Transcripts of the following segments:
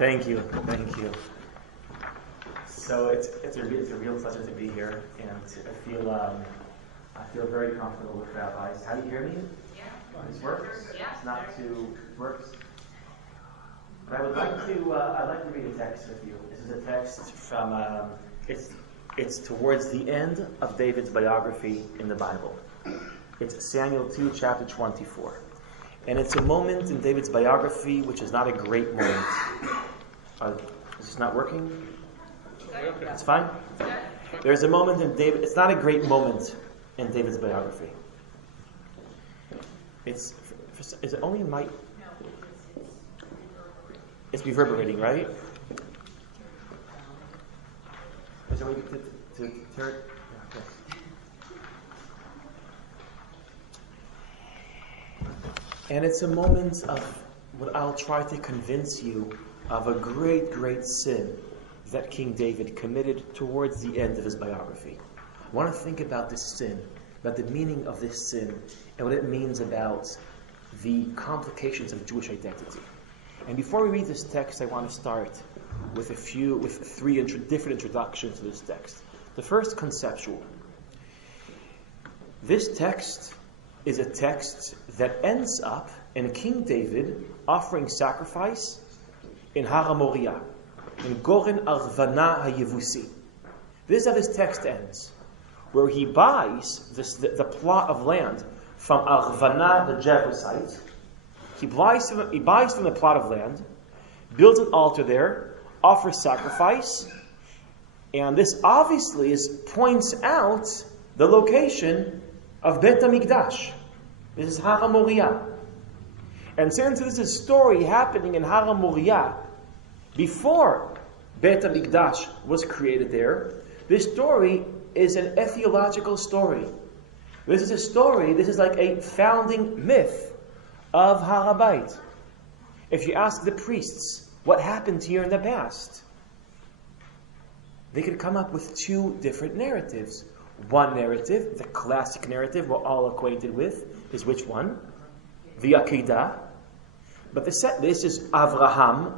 Thank you. So it's a real pleasure to be here, and I feel very comfortable with Rabbis. How do you hear me? Yeah. This works. Yeah. It's not too works. But I'd like to read a text with you. This is a text from it's towards the end of David's biography in the Bible. It's Samuel 2, chapter 24. And it's a moment in David's biography which is not a great moment. Is this not working? It's fine? There's a moment in David, it's not a great moment in David's biography. Is it only my... It's reverberating, right? Is there a way to turn it? Okay. And it's a moment of what I'll try to convince you of a great, great sin that King David committed towards the end of his biography. I want to think about this sin, about the meaning of this sin, and what it means about the complications of Jewish identity. And before we read this text, I want to start with three different introductions to this text. The first, conceptual. This text is a text that ends up in King David offering sacrifice in Har Moriah, in Goren Arvana HaYevusi. This is how this text ends, where he buys the plot of land from Arvana the Jebusite. He buys from the plot of land, builds an altar there, offers sacrifice, and this obviously points out the location of Bet HaMikdash. This is Har Moriah. And since this is a story happening in Har Moriah before Bet HaMikdash was created there, this story is an theological story. This is like a founding myth of Har HaBayit. If you ask the priests what happened here in the past, they could come up with two different narratives. One narrative, the classic narrative we're all acquainted with, is which one? The Akedah. But this is Avraham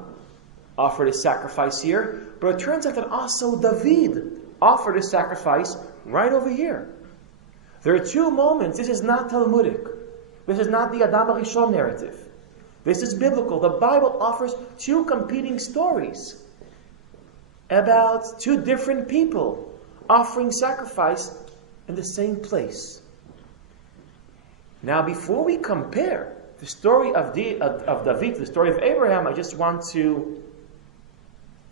offered a sacrifice here, but it turns out that also David offered a sacrifice right over here. There are two moments. This is not Talmudic. This is not the Adam HaRishon narrative. This is biblical. The Bible offers two competing stories about two different people offering sacrifice in the same place. Now, before we compare the story of David, the story of Abraham, I just want to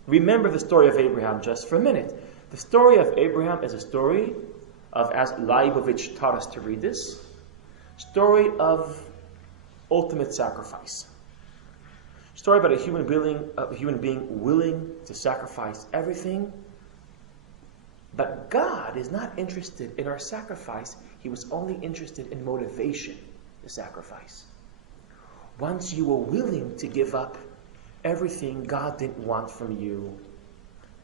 remember the story of Abraham just for a minute. The story of Abraham is a story of, as Leibovich taught us to read this, story of ultimate sacrifice. Story about a human being willing to sacrifice everything. But God is not interested in our sacrifice. He was only interested in motivation to sacrifice. Once you were willing to give up everything God didn't want from you,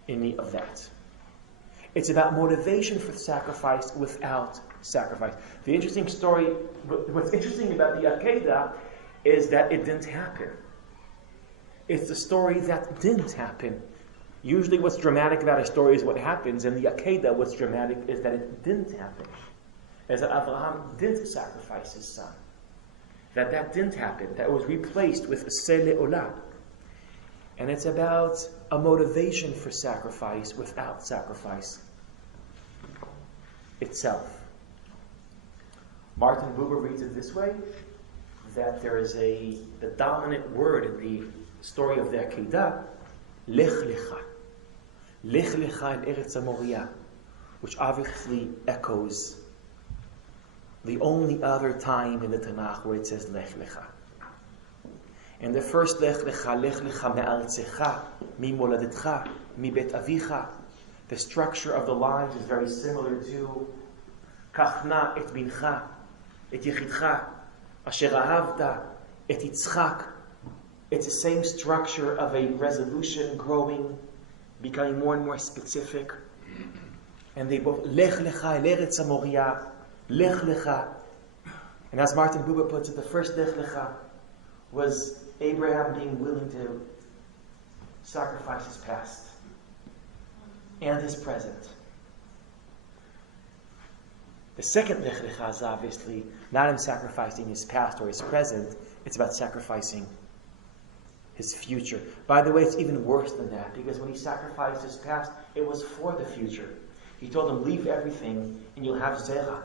any of that. It's about motivation for sacrifice without sacrifice. The interesting story, what's interesting about the Akedah is that it didn't happen. It's the story that didn't happen. Usually what's dramatic about a story is what happens, and the Akedah, what's dramatic is that it didn't happen. As that Abraham didn't sacrifice his son. That didn't happen. That was replaced with a Sele Olah. And it's about a motivation for sacrifice without sacrifice itself. Martin Buber reads it this way, that there is the dominant word in the story of the Akedah, Lech Lecha. Lech Lecha in Eretz HaMoriah, which obviously echoes the only other time in the Tanakh where it says Lech Lecha. And the first Lech Lecha me'aretzecha, mimoladetcha, mibet avicha. The structure of the lines is very similar to Kachna et bincha, et yechidcha, asher ahavta, et yitzchak. It's the same structure of a resolution growing, becoming more and more specific. And they both, Lech Lecha, Eretz HaMoriah, Lech Lecha. And as Martin Buber puts it, the first Lech Lecha was Abraham being willing to sacrifice his past and his present. The second Lech Lecha is obviously not him sacrificing his past or his present. It's about sacrificing his future. By the way, it's even worse than that, because when he sacrificed his past, it was for the future. He told him, leave everything and you'll have Zerah.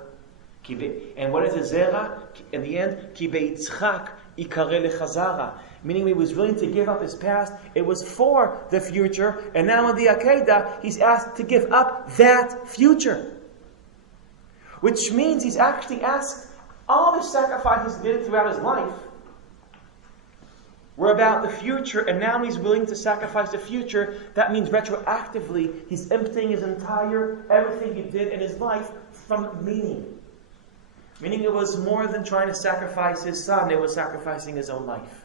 And what is a Zerah? In the end, Ki be'itzchak ikare lechazara. Meaning he was willing to give up his past. It was for the future. And now in the Akedah, he's asked to give up that future. Which means he's actually asked, all the sacrifices he did throughout his life were about the future, and now he's willing to sacrifice the future. That means retroactively, he's emptying his everything he did in his life from meaning. Meaning it was more than trying to sacrifice his son, it was sacrificing his own life.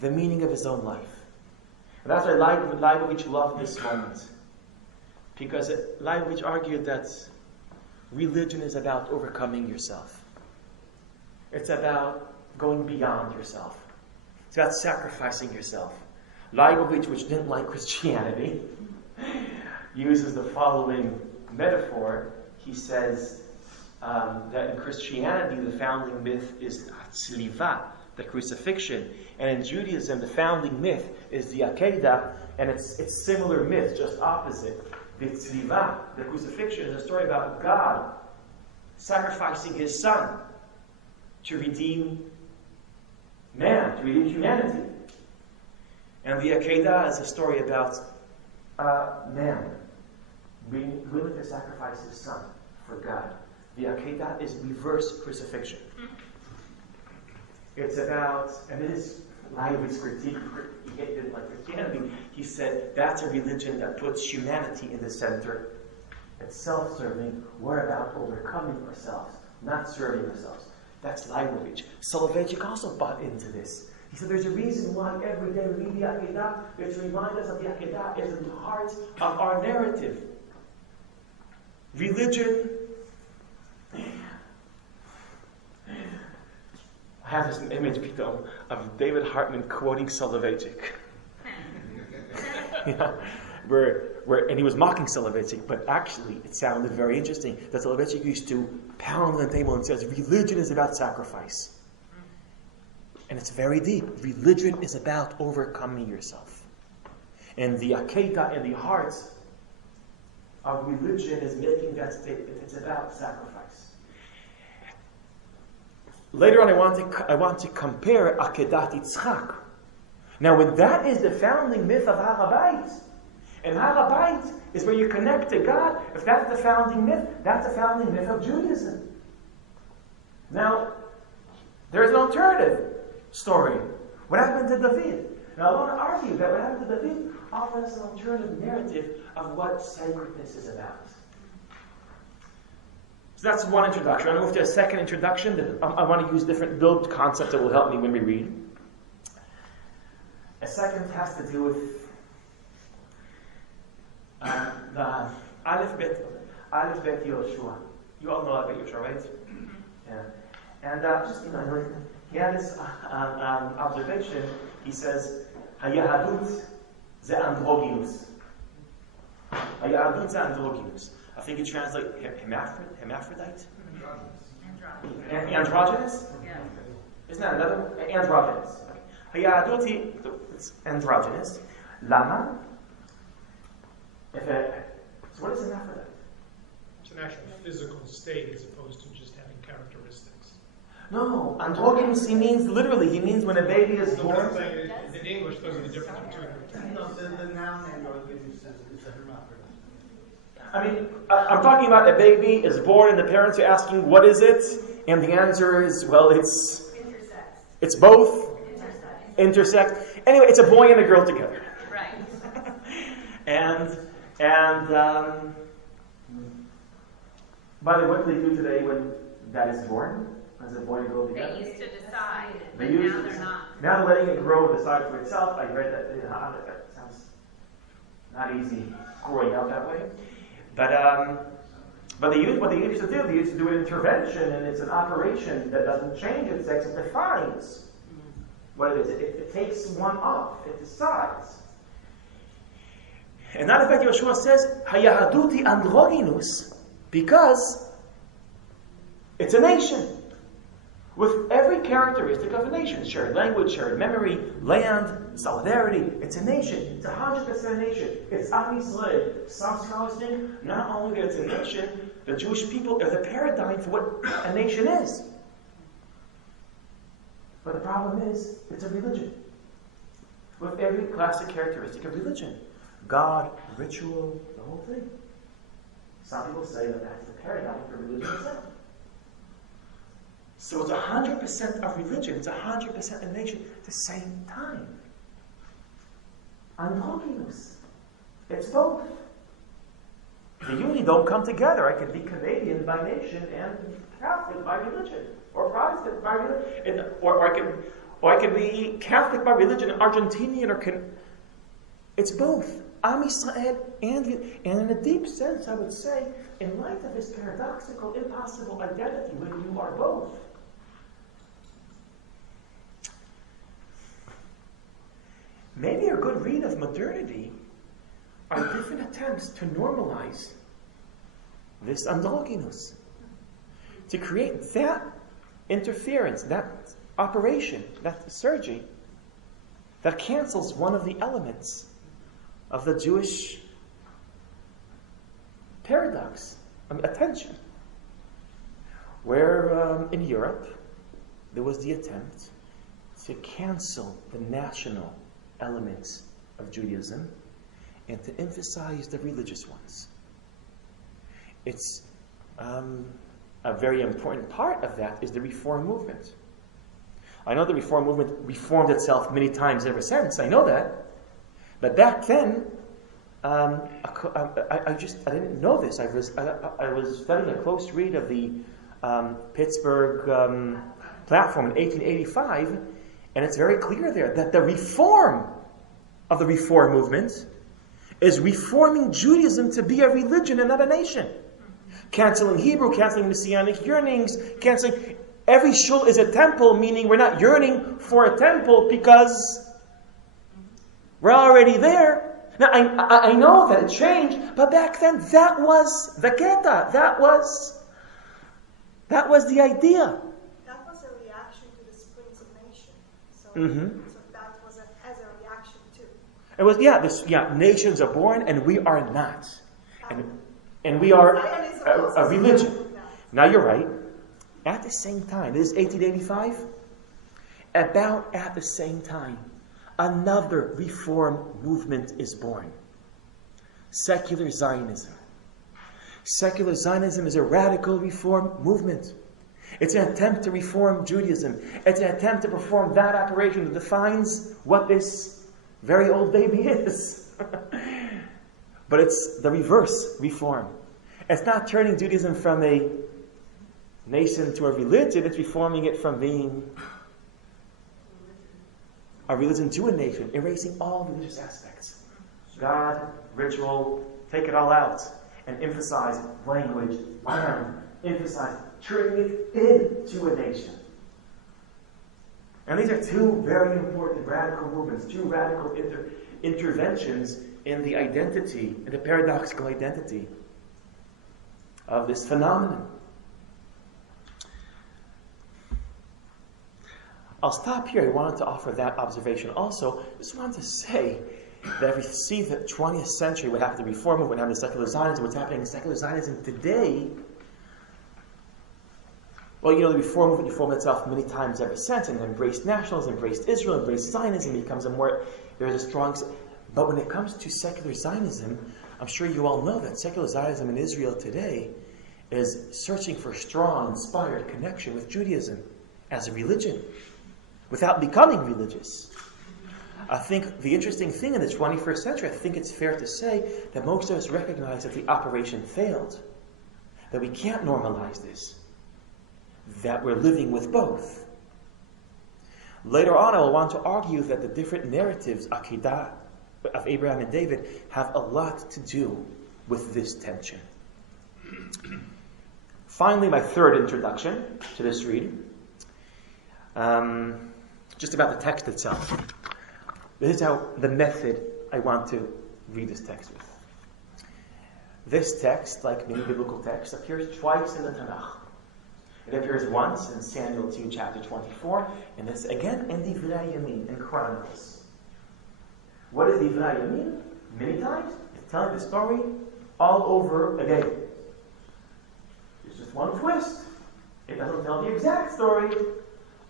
The meaning of his own life. And that's why Leibovich loved this moment. Because Leibovich argued that religion is about overcoming yourself. It's about going beyond yourself. It's about sacrificing yourself. Leibovich, which didn't like Christianity, uses the following metaphor. He says that in Christianity, the founding myth is Tzliva, the crucifixion. And in Judaism, the founding myth is the Akedah, and it's similar myth, just opposite. The Tzliva, the crucifixion, is a story about God sacrificing his son to redeem man, to redeem humanity. And the Akedah is a story about man being willing to sacrifice his son for God. The Akedah is reverse crucifixion. It's about, and it is Leibovich's critique, he didn't like Christianity. He said that's a religion that puts humanity in the center. It's self-serving. We're about overcoming ourselves, not serving ourselves. That's Leibovich. Soloveitchik also bought into this. He said there's a reason why every day we read the Akedah, it's to remind us that the Akedah is in the heart of our narrative. Religion. I have this image, Pito, of David Hartman quoting Soloveitchik. And he was mocking Soloveitchik, but actually it sounded very interesting that Soloveitchik used to pound on the table and says, religion is about sacrifice. And it's very deep. Religion is about overcoming yourself. And the Akedah in the heart of religion is making that statement. It's about sacrifice. Later on, I want to compare Akedat Yitzchak. Now, when that is the founding myth of Har HaBayit, and Har HaBayit is where you connect to God. If that's the founding myth, that's the founding myth of Judaism. Now, there's an alternative story. What happened to David? Now, I want to argue that what happened to David offers an alternative narrative of what sacredness is about. So that's one introduction. I'm going to move to a second introduction. I want to use different build concepts that will help me when we read. A second has to do with the Aleph Bet Yoshua. You all know Aleph Bet Yoshua, right? Mm-hmm. Yeah. And just, he had this observation. He says, Hayahadut ze androgynous. Hayahadut ze androgynous. I think it translates hermaphrodite? Androgynous? Yeah. Isn't that another one? Androgynous. Okay. It's androgynous. Lama? So what is hermaphrodite? It's an actual physical state as opposed to just having characteristics. No, androgynous, he means when a baby is born. In English, those are the difference between No, the noun androgynous is a hermaphrodite. I mean, I'm talking about a baby is born and the parents are asking, what is it? And the answer is, well, it's... Intersex. It's both? Intersex. Anyway, it's a boy and a girl together. Right. And by the way, what do they do today when that is born? As a boy and girl together? They used to decide, but now they're not. Now they're letting it grow and decide for itself. I read that. That sounds not easy growing up that way. But what they used to do an intervention, and it's an operation that doesn't change its sex, it defines what it is. It takes one off, it decides. not in fact, Yeshua says, Hayahaduti androginus, because it's a nation. With every characteristic of a nation. Shared language, shared memory, land, solidarity. It's a nation. It's 100% a nation. It's Am Yisrael. Some scholars think not only that it's a nation, the Jewish people are the paradigm for what a nation is. But the problem is, it's a religion. With every classic characteristic of religion. God, ritual, the whole thing. Some people say that that's the paradigm for religion itself. So it's 100% of religion, it's 100% a nation at the same time. Androgynous. It's both. They usually don't come together. I could be Canadian by nation and Catholic by religion, or Protestant by religion, or I can be Catholic by religion, Argentinian, it's both. Am Yisrael and in a deep sense, I would say, in light of this paradoxical, impossible identity, when you are both. Maybe a good read of modernity are different attempts to normalize this androgynous, to create that interference, that operation, that surgery, that cancels one of the elements of the Jewish paradox, attention. Where in Europe, there was the attempt to cancel the national elements of Judaism and to emphasize the religious ones. It's a very important part of that is the Reform movement. I know the Reform movement reformed itself many times ever since. I know that. But back then, I didn't know this. I was studying a close read of the Pittsburgh platform in 1885, and it's very clear there that the reform of the Reform movement is reforming Judaism to be a religion and not a nation. Canceling Hebrew, canceling Messianic yearnings, canceling every shul is a temple, meaning we're not yearning for a temple because we're already there. Now, I know that it changed, but back then that was the keta. That was the idea. That was a reaction to the Springs of Nation. So, so that was as a reaction too. It was, nations are born and we are not. And we are a religion. Now you're right. At the same time, this is 1885. About at the same time, another reform movement is born. Secular Zionism. Secular Zionism is a radical reform movement. It's an attempt to reform Judaism. It's an attempt to perform that operation that defines what this very old baby is. But it's the reverse reform. It's not turning Judaism from a nation to a religion. It's reforming it from being a religion to a nation, erasing all religious aspects. God, ritual, take it all out. And emphasize language, land, emphasize turning it into a nation. And these are two very important radical movements, two radical interventions in the identity, in the paradoxical identity of this phenomenon. I'll stop here. I wanted to offer that observation also. I just wanted to say that if we see the 20th century, what happened to the Reform movement, what happened to secular Zionism, what's happening in secular Zionism today, well, the Reform movement reformed itself many times ever since and embraced nationalism, embraced Israel, embraced Zionism, becomes there's a strong... But when it comes to secular Zionism, I'm sure you all know that secular Zionism in Israel today is searching for a strong, inspired connection with Judaism as a religion, without becoming religious. I think the interesting thing in the 21st century, I think it's fair to say that most of us recognize that the operation failed, that we can't normalize this, that we're living with both. Later on, I will want to argue that the different narratives, Akedah, of Abraham and David, have a lot to do with this tension. Finally, my third introduction to this reading, just about the text itself. This is how the method I want to read this text with. This text, like many biblical texts, appears twice in the Tanakh. It appears once in Samuel 2, chapter 24, and it's again in Divrei Yamin, in Chronicles. What is Divrei Yamin? Many times, it's telling the story all over again. There's just one twist. It doesn't tell the exact story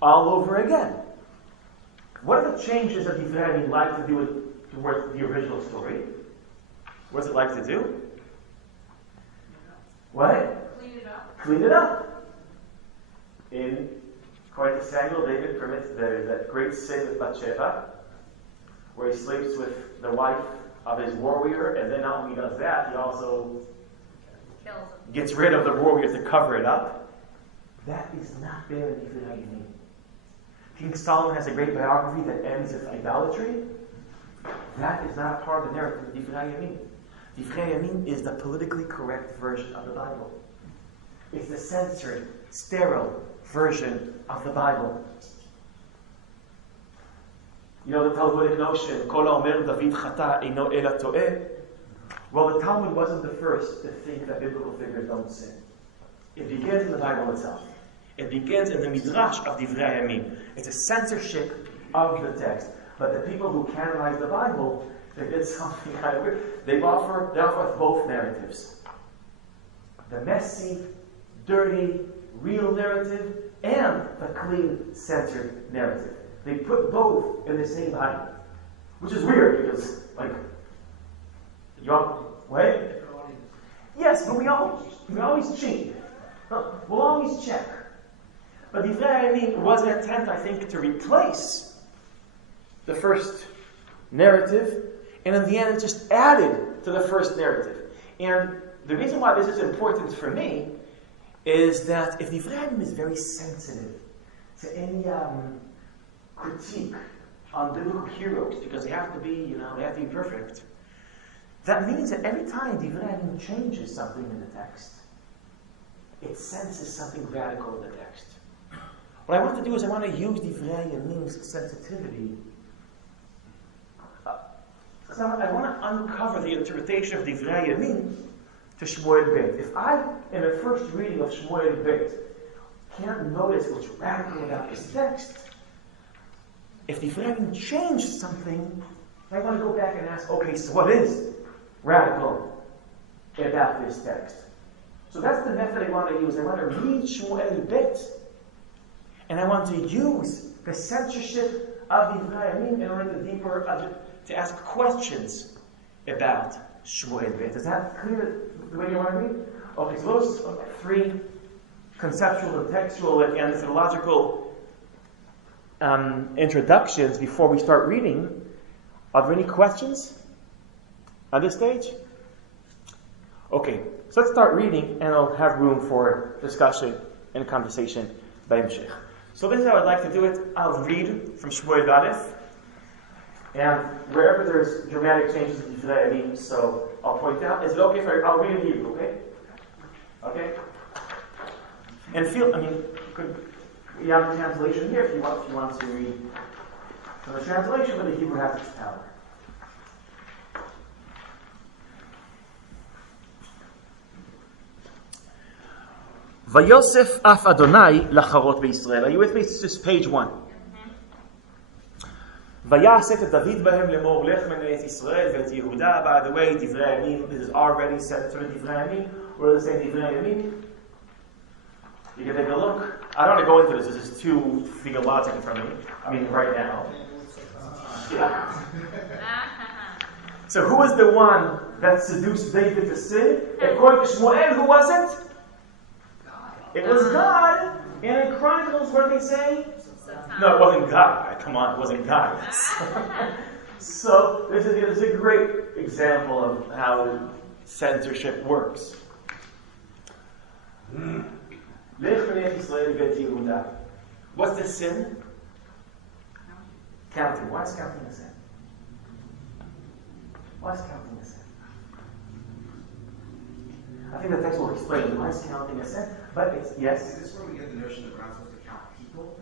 all over again. What are the changes that Divrei Yamin like to do towards the original story? What does it like to do? What? Clean it up. Clean it up. According to Samuel, David permits that great sin with Bathsheba, where he sleeps with the wife of his warrior, and then not only does that, he also gets rid of the warrior to cover it up. That is not there in Divrei Yamin. King Solomon has a great biography that ends with idolatry. That is not part of the narrative of Divrei Yamin. Divrei Yamin is the politically correct version of the Bible. It's the censored, sterile version of the Bible. You know the Talmudic notion, Kol Omer David Chata Eino Ela To'eh. Well, the Talmud wasn't the first to think that biblical figures don't sin. It begins in the Bible itself. It begins in the Midrash of Divrei Yamin. It's a censorship of the text. But the people who canonized the Bible, they did something kind of weird. They offer both narratives. The messy, dirty, real narrative and the clean, censored narrative. They put both in the same Bible. Which is weird because, wait? Yes, but we always cheat. We'll always check. But Divrei Yamin was an attempt, I think, to replace the first narrative, and in the end it just added to the first narrative. And the reason why this is important for me is that if Divrei Yamin is very sensitive to any critique on biblical heroes, because they have to be perfect, that means that every time Divrei Yamin changes something in the text, it senses something radical in the text. What I want to do is I want to use Divrei Yamin's sensitivity. So I want to uncover the interpretation of Divrei Yamin to Shmuel Bet. If I, in the first reading of Shmuel Bet, can't notice what's radical about this text, if Divrei Yamin changed something, I want to go back and ask, okay, so what is radical about this text? So that's the method I want to use. I want to read Shmuel Bet, and I want to use the censorship of Divrei Yamin in order to ask questions about Shmuel Bet. Is that clear the way you want to read? Okay, so those are three conceptual and textual and theological introductions before we start reading. Are there any questions at this stage? Okay, so let's start reading, and I'll have room for discussion and conversation by Moshe. So this is how I'd like to do it. I'll read from Shmuel Aleph, and wherever there's dramatic changes in Divrei Yamin, so I'll point out. Is it okay if I'll read in Hebrew, okay? Okay? And we have the translation here if you want to read from the translation, but the Hebrew has its power. Vayosef af Adonai lacharot beYisrael. Are you with me? This is page 1. Vayasef et David bahem lemor lech men et Yisrael ve'et Yehuda. By the way, Divrei Yamin, this is already said to Divrei Yamin. We're the same Divrei Yamin. You can take a look. I don't want to go into this. This is too theological for me. Right now. Yeah. So who was the one that seduced David to sin? According to Shmuel, who was it? It was God. And in Chronicles, what did they say? No, it wasn't God. Come on, it wasn't God. So this is a great example of how censorship works. What's the sin? Counting. Why is counting a sin? Why is counting a sin? I think the text will explain why is counting a sin, but it's, yes? Is this where we get the notion that we're not supposed to count people?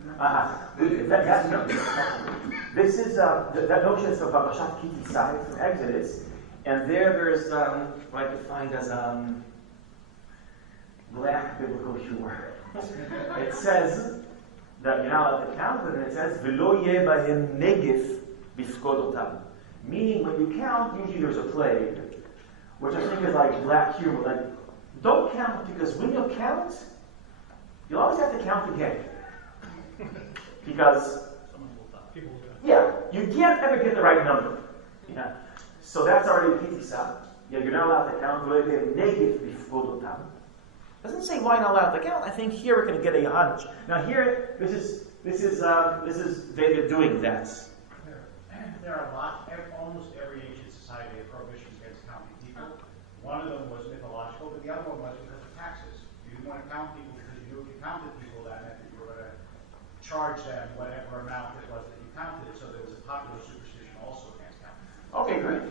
This is that notion is from Parashat Ki Tisai from Exodus, And there's what I defined as black biblical humor. It says that you're not allowed to count, and it says V'lo yeh bahem negif bifkodotam. Meaning, when you count, usually there's a plague, which I think is like black humor. Like, don't count, because when you count, you'll always have to count again. Because, yeah, you can't ever get the right number. Yeah. So that's already the kitisa. Yeah, you're not allowed to count. Doesn't say why not allowed to count. I think here we're going to get a hunch. Now here, this is David doing that. There are almost every ancient society had prohibitions against counting people. One of them was mythological, but the other one was because of taxes. You didn't want to count people because you knew if you counted people, that meant that you were going to charge them whatever amount it was that you counted. So there was a popular superstition also against counting. Okay, great.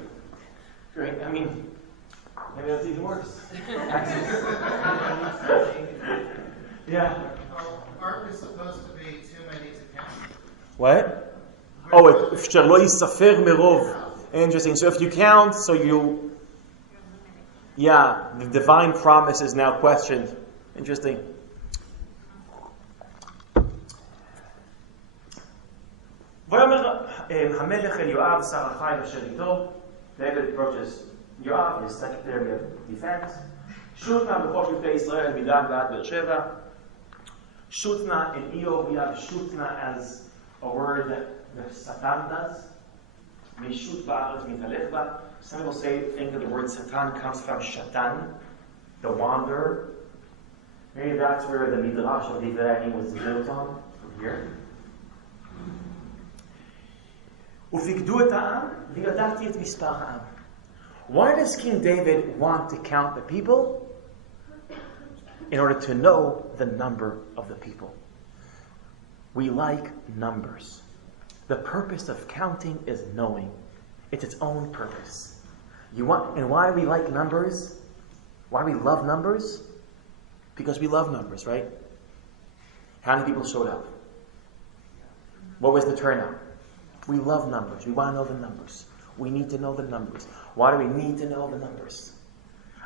Great. I mean, maybe that's even worse. Yeah. Aren't we supposed to be too many to count? What? Oh, shelo yisafer merov. Interesting. So if you count, so you... Yeah, the divine promise is now questioned. Interesting. David approaches Yoav, his secretary of defense. Shutna b'chol shutei Israel midan v'ad Beersheva. Shutna in Eov, we have shutna as a word that Satan does. Mishut ba'aretz mitalech ba. Some people think that the word Satan comes from Shatan, the wanderer. Maybe that's where the Midrash of Divrei was built on, from here. ופיקדו את העם, וידעתי את מספר העם. Why does King David want to count the people? In order to know the number of the people. We like numbers. The purpose of counting is knowing. It's its own purpose. And why do we like numbers? Why do we love numbers? Because we love numbers, right? How many people showed up? What was the turnout? We love numbers. We want to know the numbers. We need to know the numbers. Why do we need to know the numbers?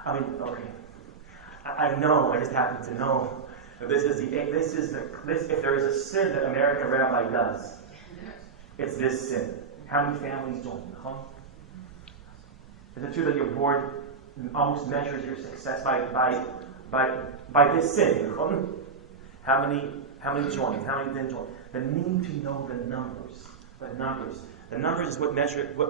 I mean, okay. I know. I just happen to know that if there is a sin that American rabbi does, it's this sin. How many families join? Is it true that your board almost measures your success by this sin? How many joined? How many didn't join? The need to know the numbers. The numbers is what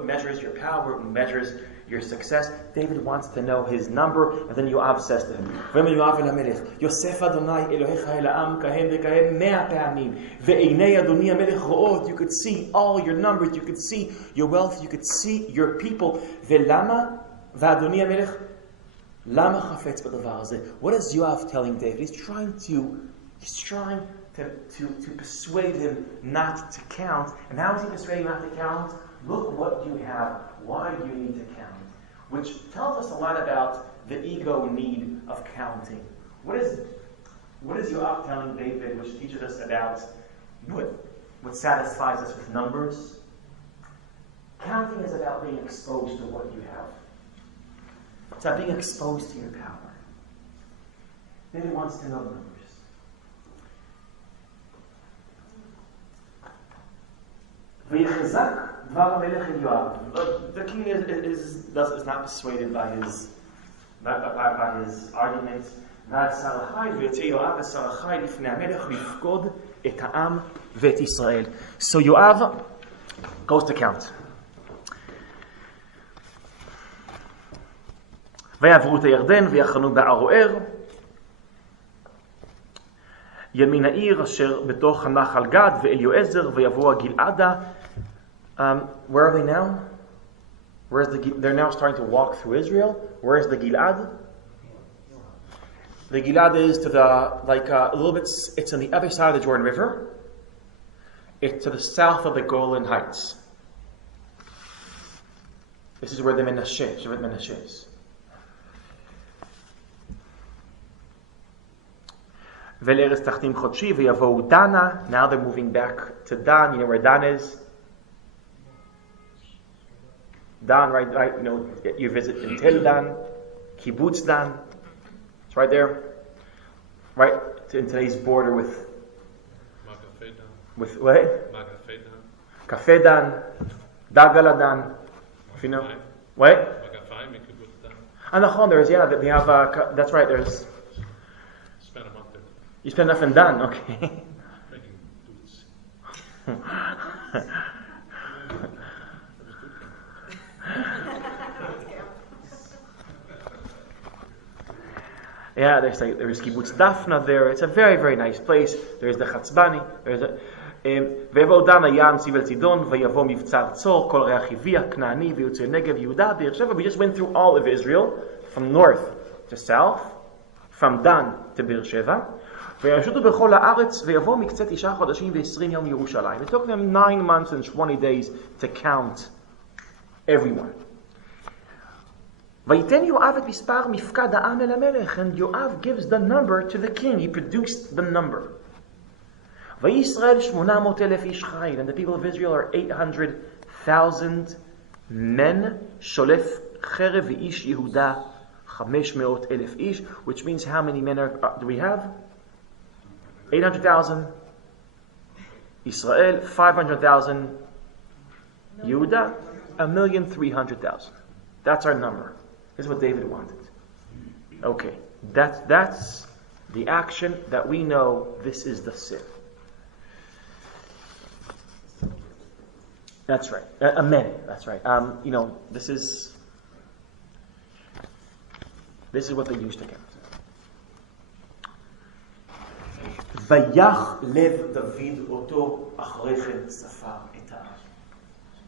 measures your power, what measures your success. David wants to know his number, and then Yoav says to him, Yosef Adonai Elohecha el ha'am kahem v'kahem 100 pa'amim ve'einei Adoni HaMelech ro'ot. You could see all your numbers, you could see your wealth, you could see your people. Ve'lama v'Adoni HaMelech lama chafetz b'davar hazeh. What is Yoav telling David? He's trying to persuade him not to count. And how is he persuading him not to count? Look what you have. Why do you need to count? Which tells us a lot about the ego need of counting. What is Yoav telling David, which teaches us about what satisfies us with numbers? Counting is about being exposed to what you have. It's about being exposed to your power. David wants to know numbers. The king is not persuaded by his arguments. So Yoav goes to count. ויעברו את הירדן ויחנו בערוער ימין העיר אשר בתוך הנחל גד ואליועזר ויבואו הגלעדה. Where are they now? They're now starting to walk through Israel. Where is the Gilad? The Gilad is to a little bit. It's on the other side of the Jordan River. It's to the south of the Golan Heights. This is where the Menashe, Shevet Menashe is. Veleres Tachtim Chodshi v'yavou Dana. Now they're moving back to Dan. You know where Dan is? Dan, right, you know, you visit in Tel Dan, Kibbutz Dan. It's right there. Right in today's border with what? Cafe Dan, Dagala Dan. If you know. What? And there's, yeah, we have, that's right, there's. Spend a month there. You spend enough in Dan, okay. Making boots. Yeah, there's Kibbutz Dafna there. It's a very, very nice place. There's the Chatzbani. There's a ויבואו דן הים ציבל צידון ויבוא מבצר צור כל ריח הביאה כנעני ויוצא נגב יהודה באר שבע. We just went through all of Israel from north to south, from Dan to Beer Sheva. וירשותו בכל הארץ ויבוא מקצה 9 חודשים ו20 יום ירושלים. It took them 9 months and 20 days to count everyone. ויתן יואב את מספר מפקד העם אל המלך, and Yoav gives the number to the king. He produced the number. וישראל 800,000 איש חיל, and the people of Israel are 800,000 men, שולף חרב ואיש יהודה 500,000 איש, which means how many men do we have? 800,000 Israel, 500,000 Yehuda, 1,300,000. That's our number. This is what David wanted. Okay, that's the action that we know. This is the sin. That's right. Amen. That's right. You know, this is what they used to count. ויח לב דוד אותו אחרי כן ספר את העם.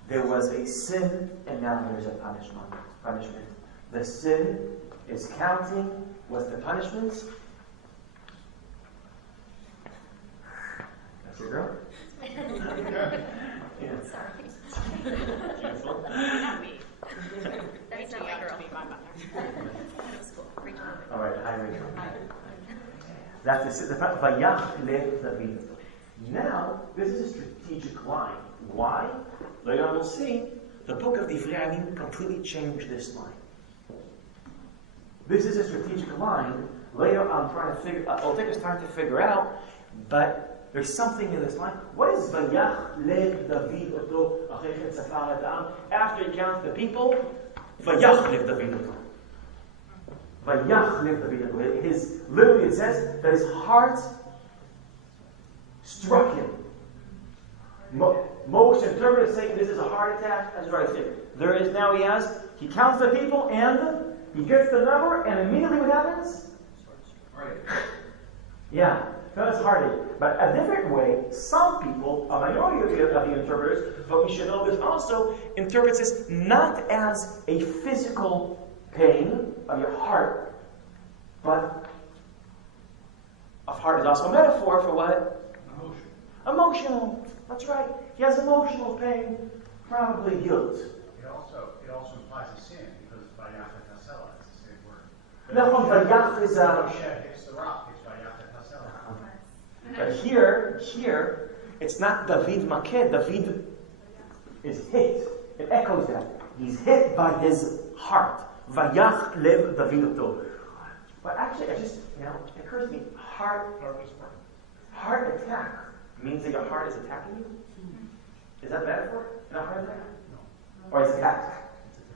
There was a sin and now there's a punishment. The sin is counting. What's the punishment? That's your girl? Yeah. Sorry. Beautiful. Not me. That's not my girl. My mother. Middle school. Rachel. All right, hi Rachel. That's the fact. Vayach lev David. Now, this is a strategic line. Why? Later on we'll see, the book of Divrei Yamim completely changed this line. This is a strategic line. Later I'll take us time to figure out, but there's something in this line. What is Vayach lev David oto achei chen safar et ha'am? After he counts the people, Vayach lev David oto. Vayach lev David oto. Literally it says that his heart struck him. Most interpreters say this is a heart attack. That's what I say. There is now he counts the people and he gets the number and immediately what happens? Yeah, that's heartache. But a different way, some people, a minority of the interpreters, but we should know this also, interprets this not as a physical pain of your heart, but of heart is also a metaphor for what? Emotional. That's right. He has emotional pain, probably guilt. It also implies a sin because it's Vayachet Hasela. It's the same word. No, Vayach is Moshe hits the rock. It's Vayachet Hasela. But here, it's not David Maked. David is hit. It echoes that. He's hit by his heart. Vayach lev David oto. But actually, it occurs to me, heart attack means that your heart is attacking you? Is that a metaphor? In a heart attack? No. Or it's attacked?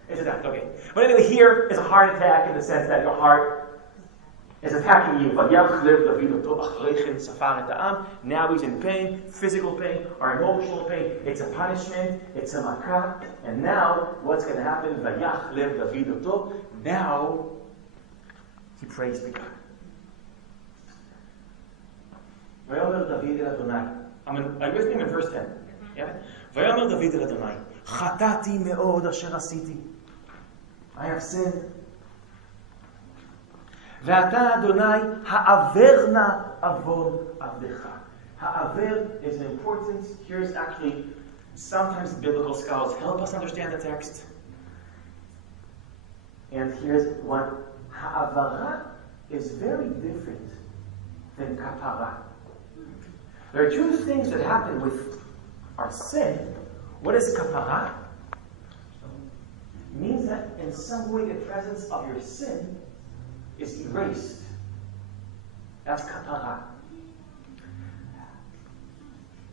It's attacked, okay. But anyway, here is a heart attack in the sense that your heart is attacking you. Now he's in pain, physical pain, or emotional pain. It's a punishment, it's a makah. And now, what's going to happen? Now, he prays to God. I'm listening in verse 10. Yeah? ויאמר דוד אל אדוני, חטאתי מאוד אשר עשיתי. I have sinned. ואתה אדוני, העבר נא עוון עבדך. העבר is important. Here's actually, sometimes biblical scholars help us understand the text. And here's one. Ha'avara is very different than kapara. There are two things that happen with our sin. What is kapara? means that in some way the presence of your sin is erased. That's kapara.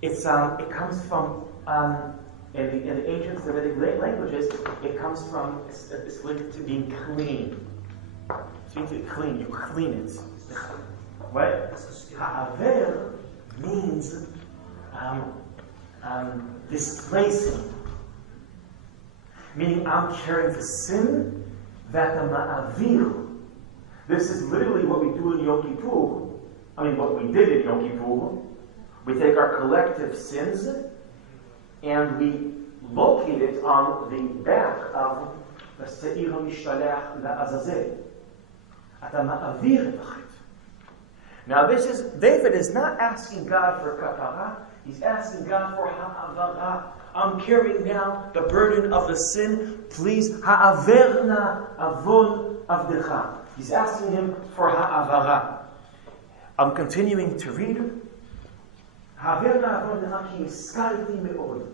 It comes from in the ancient Semitic languages. It comes from it's linked to being clean. So you need to be clean. You clean it, right? Ha'aver means displacing. Meaning I'm carrying the sin that I'm ma'avir. This is literally what we do in Yom Kippur. I mean, what we did in Yom Kippur. We take our collective sins and we locate it on the back of the Se'ir HaMishtalech LaAzazel. Ata ma'avir et ha'chet. Now David is not asking God for kapara, he's asking God for ha'avara. I'm carrying now the burden of the sin. Please, ha'averna avon avdecha. He's asking him for ha'avara. I'm continuing to read. Ha'averna avon avdecha ki iskalti me'od.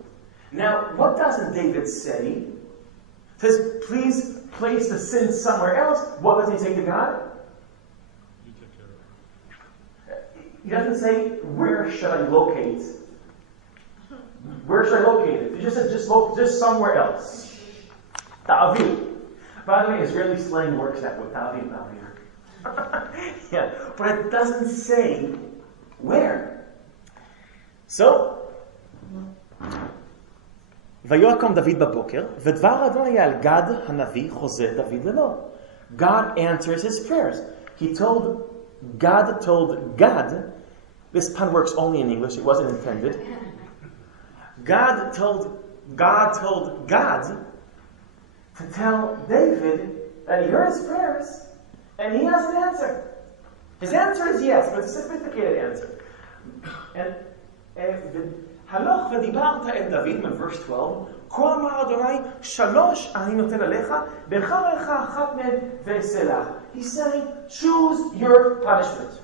Now, what doesn't David say? He says, please place the sin somewhere else. What does he say to God? You take care of it. He doesn't say, where should I locate? Where should I locate it? He just said, just somewhere else. Ta'avir. By the way, Israeli slang works that way. Ta'avir, ta'avir. Yeah, but it doesn't say where. So, ויוקם דוד בבוקר, ודבר אדוני על גד הנביא חוזה דוד ללא. God answers his prayers. God told God, this pun works only in English, it wasn't intended. God told God to tell David that he heard his prayers and he has an answer. His answer is yes, but it's a sophisticated answer. And הלוך ודיברת אל דוד, in verse 12, כה אמר אדוני, 3 אני נותן עליך, בחר לך אחת מהן ואעשה לך. He's saying, choose your punishment.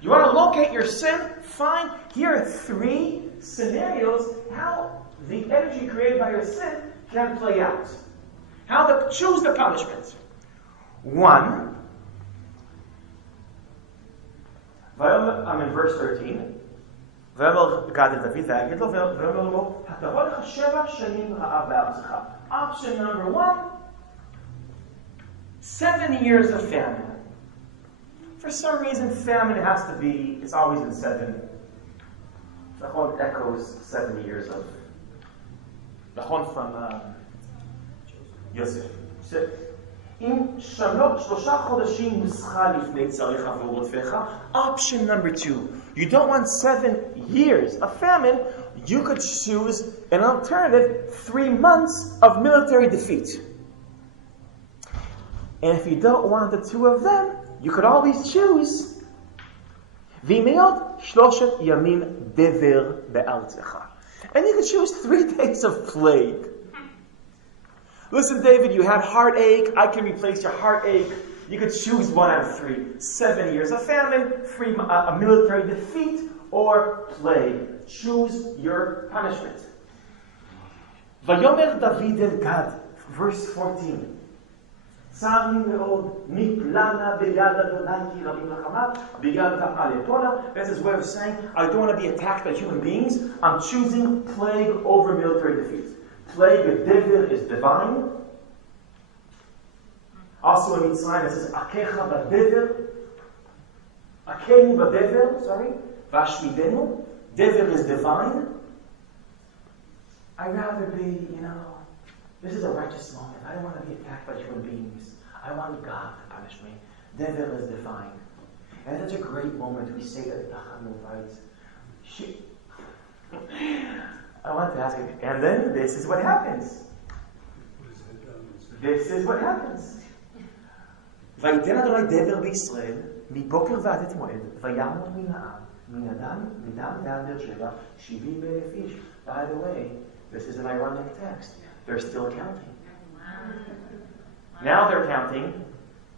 You want to locate your sin? Fine. Here are 3 scenarios how the energy created by your sin can play out. Choose the punishment. 1, I'm in verse 13. ויאמר גד אל דוד ויגיד לו, ואומר לו, התבוא לך 7 שנים רעב בארצך. Option number 1, 7 years of famine. For some reason, famine has to be, it's always in 7. The whole echoes 7 years of, the whole from Yosef. אם 3 חודשים נוסחה לפני צריך עבור רודפיך. Option number 2. You don't want 7 years of famine. You could choose an alternative 3 months of military defeat. And if you don't want the 2 of them, you could always choose וימיות 3 ימים דבר בארצך. And you could choose 3 days of plague. Listen, David, you had heartache. I can replace your heartache. You could choose 1 out of 3. 7 years of famine, a military defeat, or plague. Choose your punishment. ויאמר דוד אל גד, verse 14. צר לי מאוד, נפלנה ביד אדוני כי רבים לחמיו, ביד תפעל יפולה. That's his way of saying, I don't want to be attacked by human beings. I'm choosing plague over military defeat. Plague of Dever is divine. Also in Mitzrayim it says, Akecha b'Dever. Akehu b'Dever, sorry. Vashmidenu. Dever is divine. I'd rather be, this is a righteous moment. I don't want to be attacked by human beings. I want God to punish me. Dever is divine. And that's a great moment. We say that the Tachanun writes. I want to ask you, and then this is what happens. This is what happens. ויתן אדוני דבר בישראל, מבוקר ועד את מועד, ויעמוד מן העם, מדם ועד באר שבע, 70,000 איש. By the way, this is an ironic text. They're still counting. Now they're counting.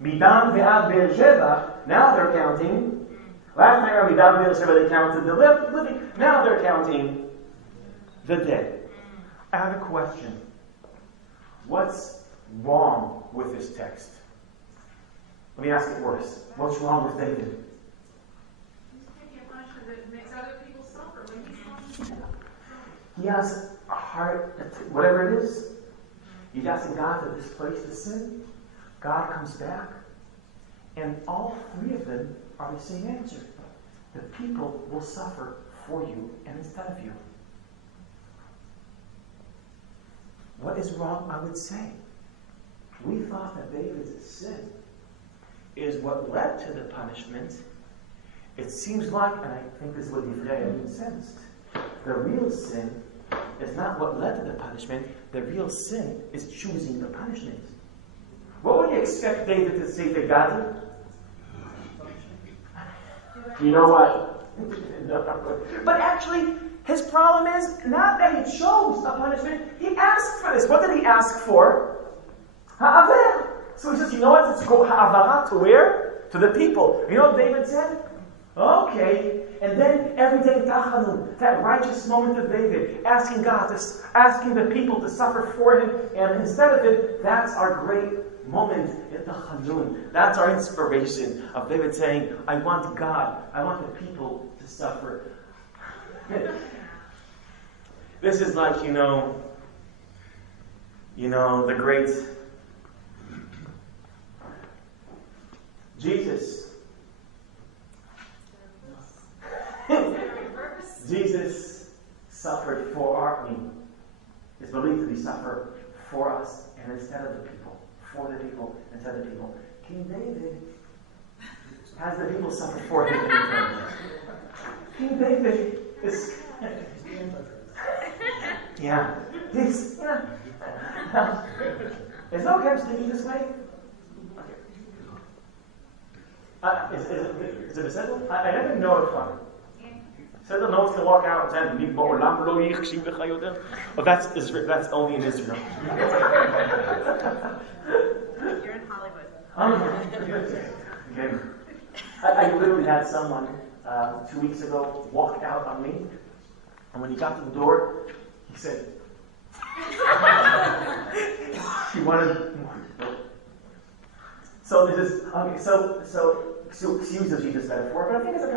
מדן ועד באר שבע, now they're counting. Last time מדן באר שבע they counted the living. Now they're counting the dead. I have a question. What's wrong with this text? Let me ask it worse. What's wrong with David? He's taking a punishment that makes other people suffer when he's not. He has a heart, whatever it is. He's asking God to displace the sin. God comes back. And all three of them are the same answer. The people will suffer for you and instead of you. What is wrong, I would say? We thought that David's sin is what led to the punishment. It seems like, and I think this is what Yifrei sensed, the real sin is not what led to the punishment. The real sin is choosing the punishment. What would you expect David to say to God? You know what? But actually, his problem is not that he chose a punishment. He asked for this. What did he ask for? Ha'aver. So he says, you know what? Let's go ha'avara to where? To the people. You know what David said? Okay. And then every day, tachanun, that righteous moment of David, asking God, asking the people to suffer for him, and instead of it, that's our great moment in the Chanun. That's our inspiration of David saying, I want God, I want the people to suffer. This is like, the great Jesus. Jesus suffered for our need. It's believed to be suffered for us and instead of the people. For the people, instead of the people. King David has the people suffer for him in return. King David is... yeah. He's, is it okay I'm speaking this way? Is it a settle? I never notified. Settle knows to walk out and say, but that's only in Israel. You're in Hollywood. Okay. I literally had someone 2 weeks ago walk out on me, and when he got to the door, he said, he wanted more. So this is okay. So excuse the Jesus metaphor, but I think it's a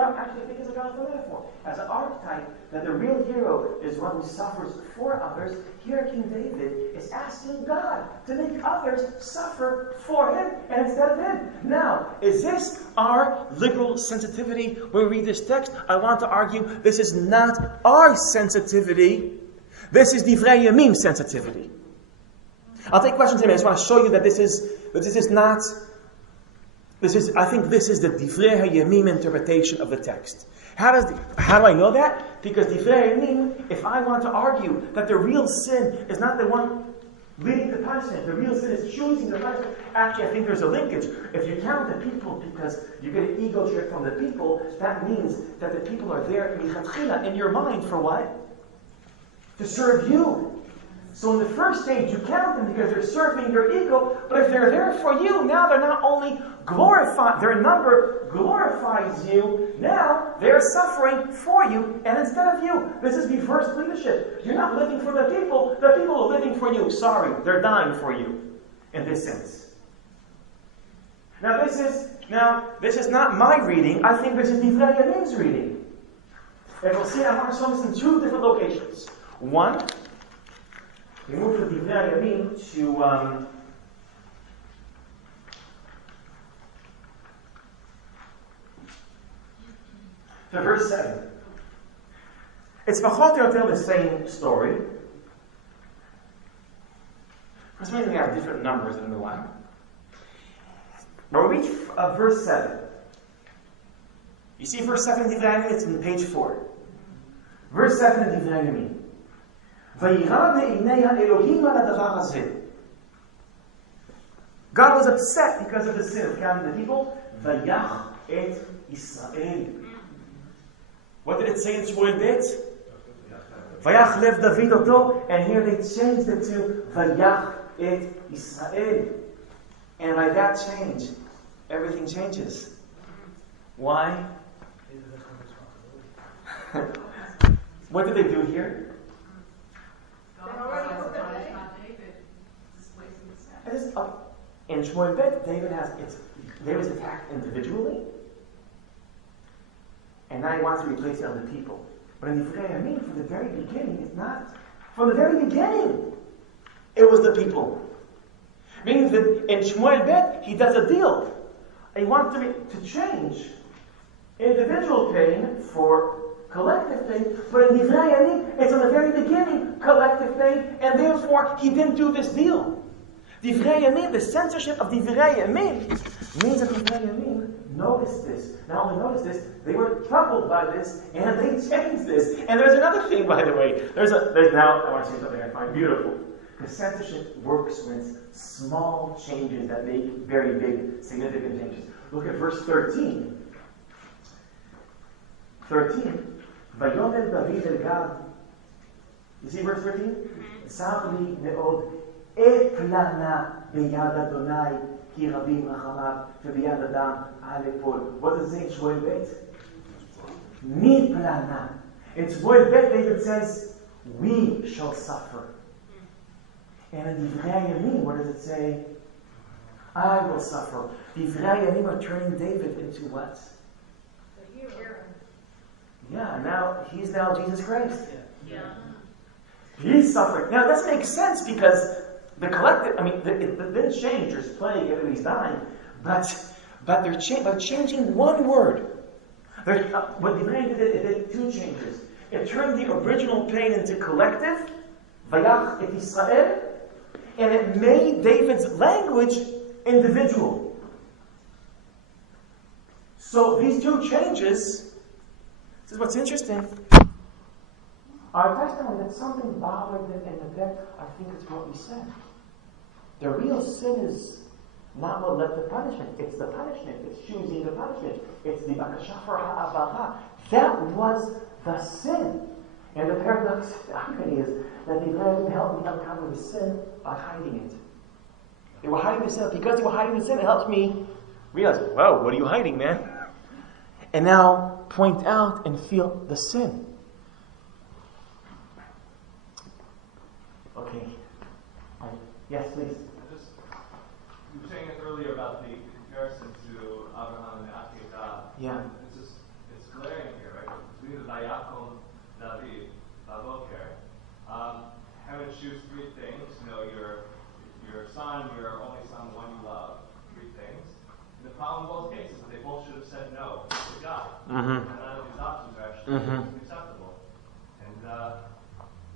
gospel metaphor. As an archetype, that the real hero is one who suffers for others. Here, King David is asking God to make others suffer for him and instead of him. Now, is this our liberal sensitivity when we read this text? I want to argue this is not our sensitivity. This is Divrei Yamim sensitivity. I'll take questions in a minute. I just want to show you that this is not. I think this is the Divrei Yamim interpretation of the text. How do I know that? Because Divrei Yamim, if I want to argue that the real sin is not the one leading to punishment, the real sin is choosing the punishment. Actually, I think there's a linkage. If you count the people because you get an ego trip from the people, that means that the people are there in your mind for what? To serve you. So in the first stage, you count them because they're serving your ego, but if they're there for you, now they're not only glorified, their number glorifies you, now they're suffering for you and instead of you. This is reverse leadership. You're not living for the people are living for you. Sorry, they're dying for you, in this sense. Now this is not my reading, I think this is Divrei Yamim's reading. And we'll see, I want to show this in two different locations. One, we move from Divrei Yamim to verse 7. It's Pachot Yotel the same story. For some reason we have different numbers in the line. But we reach verse 7. You see verse 7 in Divrei Yamim, it's on page 4. Verse 7 in Divrei Yamim. God was upset because of the sin of counting the people. Vayach et Israel. What did it say in Shmuel Bet? Vayach lev David oto, and here they changed it to Vayach et Israel. And by that change, everything changes. Why? What did they do here? In Shmuel Bet, David's attacked individually, and now he wants to replace other people. But in Divrei Yamin, from the very beginning, it's not. From the very beginning, it was the people. Meaning that in Shmuel Bet, he does a deal. He wants to change individual pain for collective pain, but in Divrei Yamin, it's from the very beginning collective pain, and therefore he didn't do this deal. Divrei Yamin, the censorship of Divrei Yamin, means that Divrei Yamin noticed this. Not only noticed this, they were troubled by this, and they changed this. And there's another thing, by the way. There's now, I want to say something I find beautiful. Because censorship works when it's small changes that make very big, significant changes. Look at verse 13. 13. Vayomer David el Gad. You see verse 13? Savli me'od eplana beyad Adonai ki rabim rachamav v'beyad adam alepol. What does it say in Shmuel Bet? Niplana. In Shmuel Bet, David says, we shall suffer. And in Divrei Yamin, what does it say? I will suffer. Divrei Yamin are turning David into what? The hero. Yeah, now he's Jesus Christ. Yeah. He's suffering. Now, this makes sense because the collective, it didn't change. There's plague, everybody's dying. But they're changing one word. What Divrei did, it did two changes. It turned the original pain into collective, Vayach et Yisrael, and it made David's language individual. So these two changes, this is what's interesting. Our testimony that something bothered them in the depth, I think it's what we said. The real sin is not what led to punishment. It's the punishment. It's choosing the punishment. It's the bakasha for ha'avara. That was the sin. And the paradox, the irony is that they helped me uncover the sin by hiding it. They were hiding the sin. Because they were hiding the sin, it helps me realize, wow, what are you hiding, man? And now point out and feel the sin. Okay. Yes, please. You were saying earlier about the comparison to Abraham and Akedah. Yeah. It's glaring here, right? Between the Vayakom David, Baboker, having to choose three things. Your son, your only son, the one you love. Three things. And the problem in both cases is they both should have said no to God. And none of these options are actually acceptable. And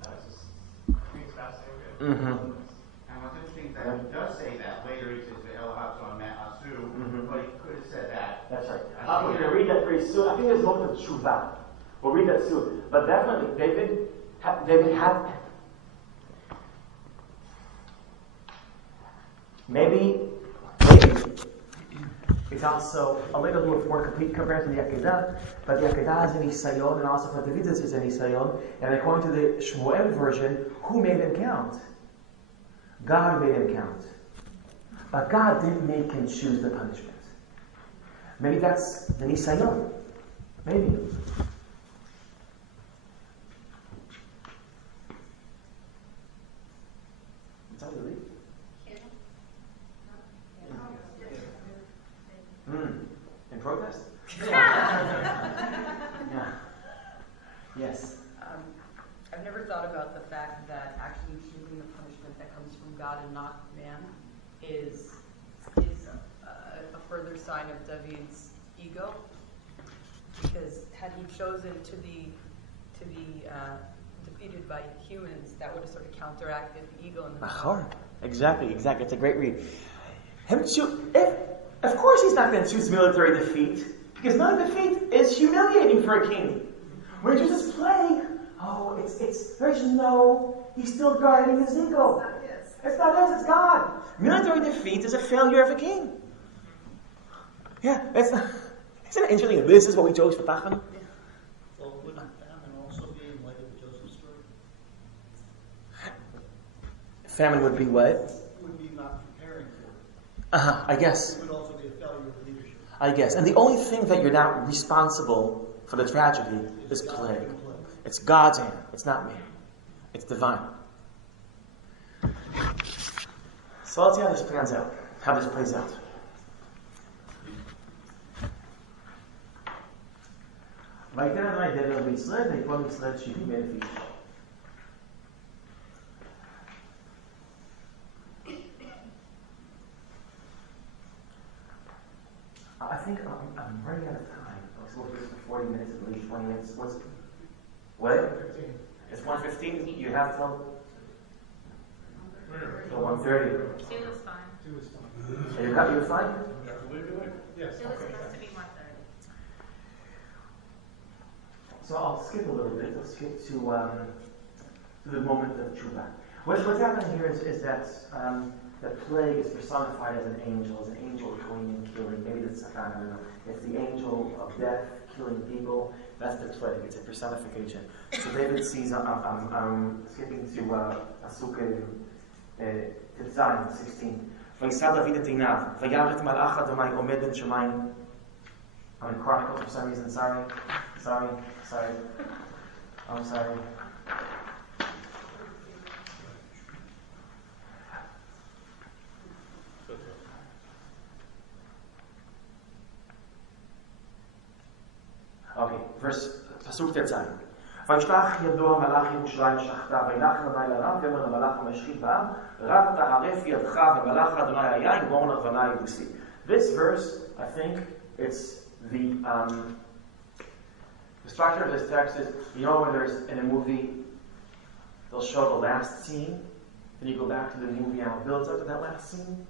that's just, I think it's fascinating. And what's interesting is that he does say that. Later he says the El Hatzon Ma'asu, but he could have said that. That's right. We're going to read that very soon. I think there's more of Tshuva. We'll read that soon. But definitely, David had... Maybe it's also a little bit more complete comparison to the Akedah, but the Akedah is an Isayon, and also for Davidus is an Isayon, and according to the Shmuel version, who made him count? God made him count. But God didn't make him choose the punishment. Maybe that's the Nisayon. Maybe. In protest? Yeah. Yes. I've never thought about the fact that actually choosing the punishment that comes from God and not man is a further sign of David's ego. Because had he chosen to be defeated by humans, that would have sort of counteracted the ego in the Exactly. It's a great read. Of course he's not going to choose military defeat, because military defeat is humiliating for a king. When he chooses plague, he's still guarding his ego. It's not his, it's God. Military defeat is a failure of a king. Yeah, isn't it interesting? This is what we chose for Tachan. Well, wouldn't famine also be in light of the Joseph story? Famine would be what? Would be not preparing for it. I guess. It would also be a failure of leadership. I guess. And the only thing that you're not responsible for the tragedy is plague. It's God's hand. It's not me. It's divine. So let's see how this plans out. How this plays out. ויתן אדוני דבר בישראל, ויפול ישראל 70,000 איש. I think I'm running out of time. I was supposed to do 40 minutes, at least 20 minutes. What? 15. It's 1:15. You have till 1:30. 2 is fine. 2 is fine. You fine? Yes. 2 is supposed to be 1:30. So I'll skip a little bit. I'll skip to the moment of tshuva. What's happening here is that the plague is personified as an angel going and killing. Maybe that's I don't know. It's the angel of death killing people. That's the plague. It's a personification. So David sees. I'm skipping to Pasuk Zion 16. וישא דוד את עיניו, וירא את מלאך אדוני עומד בין שמיים. I'm in Chronicles for some reason. Sorry. I'm sorry. Okay, verse Pasuk Tetzai. וישלח ידו המלאך ירושלים שחתה, וילך אדוני לרב, ויאמר למלאך המשחית בעם, רב אתה הרף ידך, ומלאך אדוני היה עם גורן ארוונה יבוסי. This verse, I think, it's the structure of this text is, you know when there's, in a movie, they'll show the last scene, then you go back to the movie and it builds up to that last scene.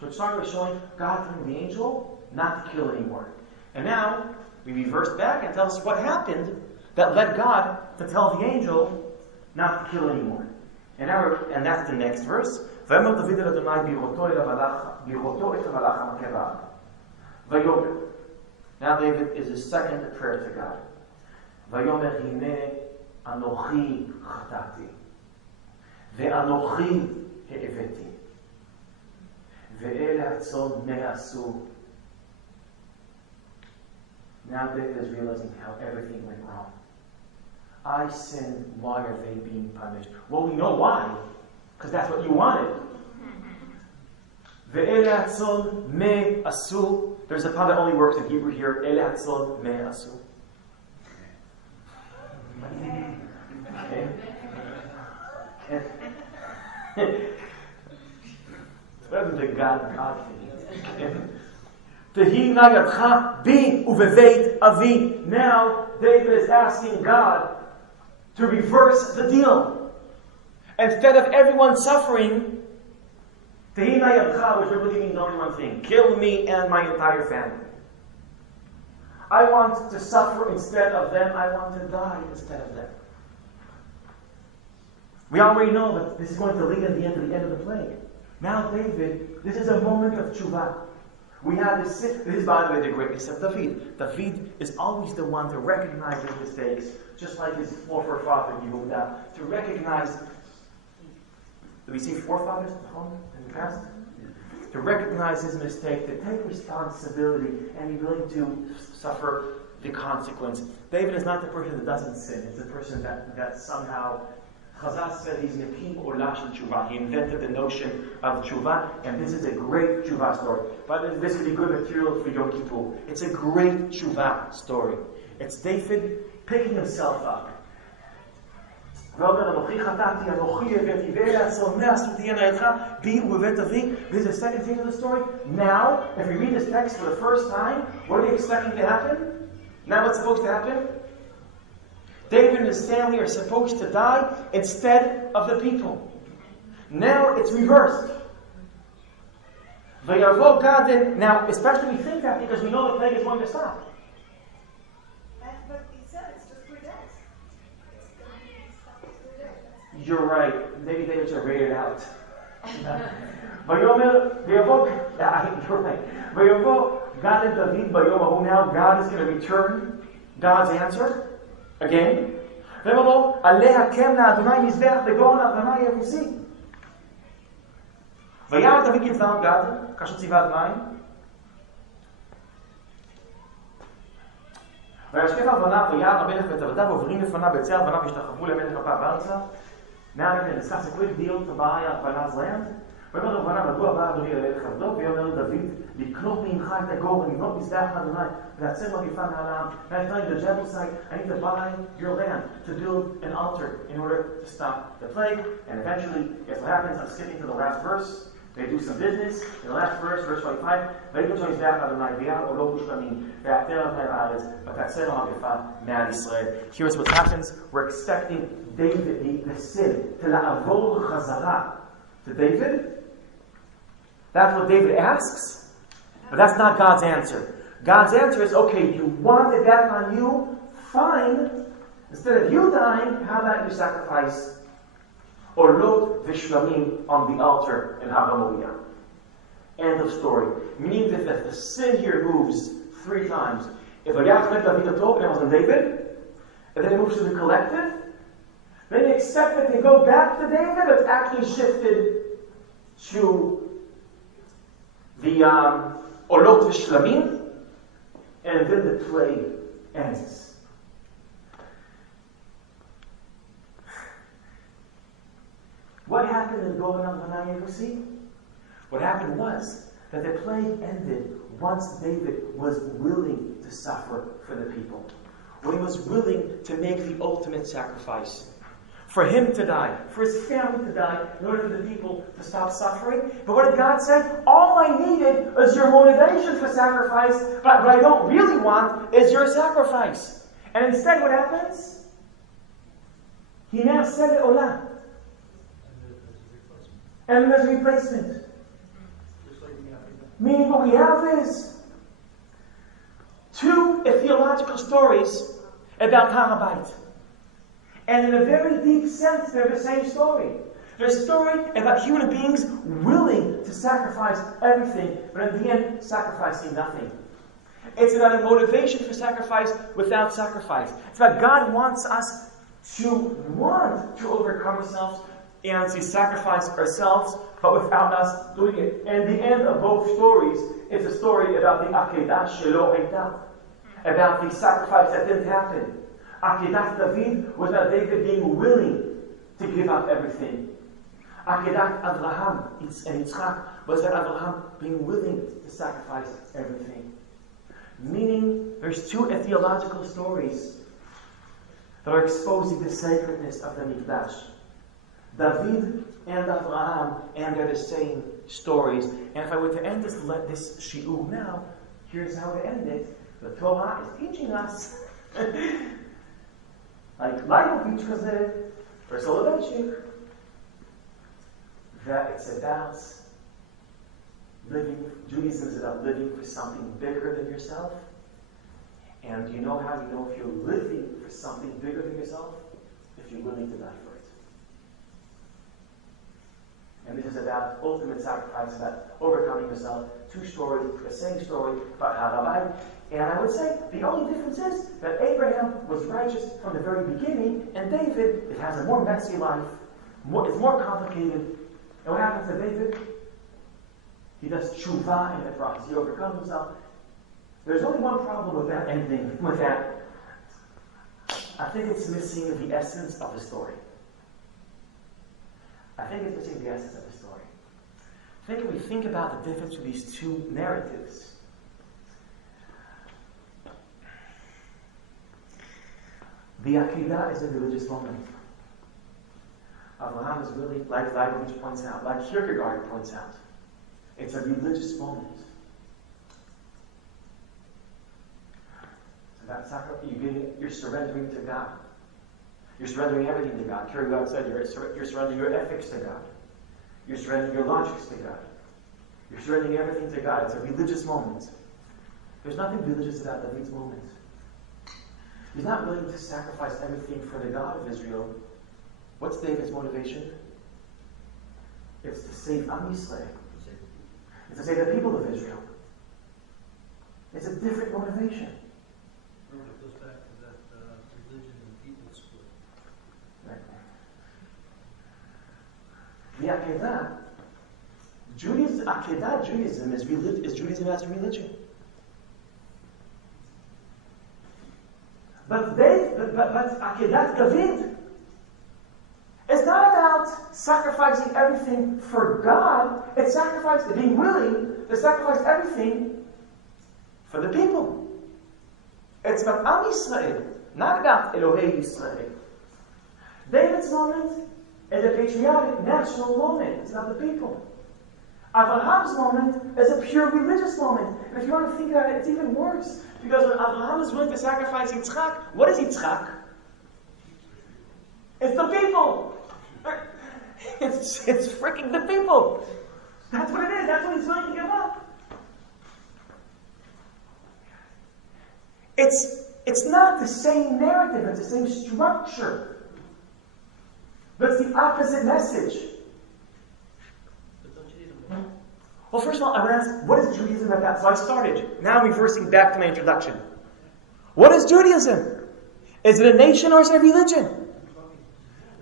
So it started by showing God telling the angel not to kill anymore. And now, we reverse back and tell us what happened that led God to tell the angel not to kill anymore. And that's the next verse. Now David is his second prayer to God. ויאמר הנה אנוכי חטאתי ואנוכי העבדתי ואלה הצאן מה עשו. Now David is realizing how everything went wrong. I sinned, why are they being punished? Well, we know why, because that's what you wanted. ואלה הצאן מה עשו. There's a part that only works in Hebrew here. אלה הצאן מה עשו. Okay. It's better than the God thing. Now David is asking God to reverse the deal. Instead of everyone suffering, which really means only one thing: kill me and my entire family. I want to suffer instead of them. I want to die instead of them. We already know that this is going to lead at the end of the plague. Now David, this is a moment of tshuva. We have this is by the way the greatness of David. David is always the one to recognize his mistakes, just like his forefather Yehuda, to recognize. Did we say forefathers in the past? To recognize his mistake, to take responsibility, and be willing to suffer the consequence. David is not the person that doesn't sin. It's the person that somehow, Chazal said he's Nekim or Lashon Tshuva. He invented the notion of Tshuva, and this is a great Tshuva story. But this would be good material for Yom Kippur. It's a great Tshuva story. It's David picking himself up. This is the second thing of the story. Now, if we read this text for the first time, what are we expecting to happen? Now what's supposed to happen? David and his family are supposed to die instead of the people. Now it's reversed. Now, especially we think that because we know the plague is going to stop. But he said it's just 3 days. You're right. Maybe David should read it out. You're right. God and David, now God is going to return God's answer again. וירא דוד כבשר גד, כאשר ציווה אדוני. וישכב על בניו וירא המלך ואת עבדיו עוברים לפניו ביציע בניו והשתחוו למלך הפעם בארצה. Now we're going to discuss a quick deal to buy up Banah's land. ויאמר רבנן, מדוע בא אדוני אל מלך עבדו? ויאמר דוד, לקנות ממך את הגור ולבנות מזבח לאדוני, ולעצר מגפה מעל העם. And I tell you, the Jebusite, I need to buy your land to build an altar in order to stop the plague. And eventually, guess what happens? I'm skipping to the last verse. They do some business. In the last verse, verse 25, ויבנו מזבח לאדוני ויער עולות ושלמים, ויעטר על פני הארץ, ותעצר המגפה מעל ישראל. Here's what happens. We're expecting David, the sin, to לעבור חזרה to David. That's what David asks, but that's not God's answer. God's answer is, okay, you want it back on you? Fine. Instead of you dying, how about you sacrifice Olot v'shlamim on the altar in Hagamoria? End of story. Meaning that the sin here moves 3 times. If Vayachmet David Atov, it was in David, and then it moves to the collective, then you expect that they go back to David, but it's actually shifted to the Olot v'shlamim, and then the plague ends. What happened in Goodman Yevusi? What happened was that the plague ended once David was willing to suffer for the people. When he was willing to make the ultimate sacrifice. For him to die, for his family to die, in order for the people to stop suffering. But what did God say? All I needed is your motivation for sacrifice, but what I don't really want is your sacrifice. And instead, what happens? He now said it olah. And there's a replacement. Meaning what we have is 2 theological stories about Har HaBayit. And in a very deep sense, they're the same story. They're a story about human beings willing to sacrifice everything, but in the end, sacrificing nothing. It's about a motivation for sacrifice without sacrifice. It's about God wants us to want to overcome ourselves and to sacrifice ourselves, but without us doing it. And the end of both stories is a story about the Akedah Shelo Eita, about the sacrifice that didn't happen. Akedat David was about David being willing to give up everything. Akedat Abraham and Yitzchak was about Abraham being willing to sacrifice everything. Meaning, there's 2 theological stories that are exposing the sacredness of the Mikdash. David and Abraham, and they're the same stories. And if I were to end this shiur now, here's how to end it. The Torah is teaching us like Leibovitch Kazeh, or Soloveitchik, that it's about living, Judaism is about living for something bigger than yourself. And you know how you know if you're living for something bigger than yourself? If you're willing to die for it. And this is about ultimate sacrifice, about overcoming yourself. 2 stories, the same story, but Har HaBayit. And I would say the only difference is that Abraham was righteous from the very beginning, and David, it has a more messy life, it's more complicated. And what happens to David? He does tshuva in the process. He overcomes himself. There's only one problem with that ending, with that. I think it's missing the essence of the story. I think it's missing the essence of the story. I think if we think about the difference between these 2 narratives, the Akedah is a religious moment. Abraham is really, like Leibovitch points out, like Kierkegaard points out, it's a religious moment. It's about sacrifice. You're surrendering to God. You're surrendering everything to God. Kierkegaard said you're surrendering your ethics to God. You're surrendering your logics to God. You're surrendering everything to God. It's a religious moment. There's nothing religious about David's moment. He's not willing to sacrifice everything for the God of Israel. What's David's motivation? It's to save Am Yisrael. It's to save the people of Israel. It's a different motivation. It goes back to that religion and people split. Right. The Akedah, Judaism is Judaism as a religion. But Akedat David is not about sacrificing everything for God. It's being willing to sacrifice everything for the people. It's about Am Yisrael, not about Elohei Yisrael. David's moment is a patriotic, national moment. It's about the people. Abraham's moment is a pure religious moment. And if you want to think about it, it's even worse. Because when Abraham is willing to sacrifice Yitzchak, what is Yitzchak? It's the people. It's freaking the people. That's what it is. That's what he's willing to give up. It's not the same narrative. It's the same structure. But it's the opposite message. Well, first of all, I would ask, what is Judaism about? So I started. Now I'm reversing back to my introduction. What is Judaism? Is it a nation or is it a religion?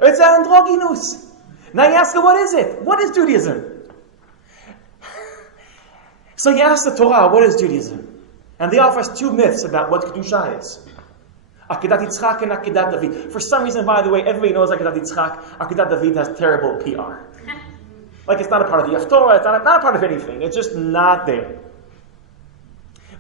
It's androgynous. Now you ask her, what is it? What is Judaism? So you ask the Torah, what is Judaism? And they offer us two myths about what Kedusha is. Akedat Yitzchak and Akedat David. For some reason, by the way, everybody knows Akedat Yitzchak. Akedat David has terrible PR. Like it's not a part of the Haftorah, it's not a part of anything. It's just not there.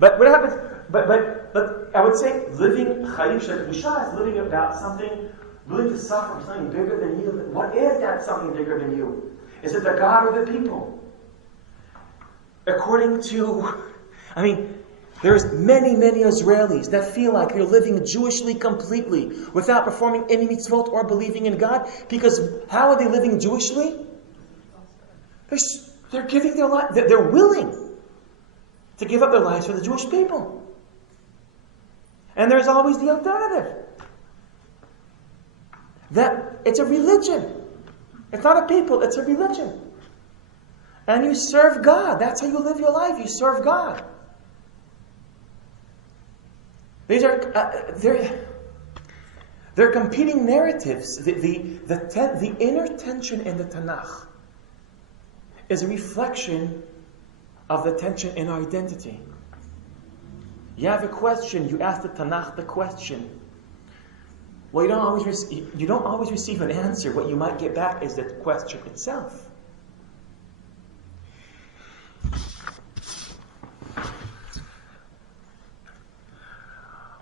But what happens? But I would say living Chayim Shel Kedusha is living about something, willing to suffer for something bigger than you. What is that something bigger than you? Is it the God or the people? According to, there's many Israelis that feel like they're living Jewishly completely without performing any mitzvot or believing in God. Because how are they living Jewishly? They're giving their life. They're willing to give up their lives for the Jewish people. And there's always the alternative. That it's a religion. It's not a people, it's a religion. And you serve God. That's how you live your life. You serve God. These are they're competing narratives. The inner tension in the Tanakh is a reflection of the tension in our identity. You have a question, you ask the Tanakh the question. Well, you don't always receive an answer. What you might get back is the question itself.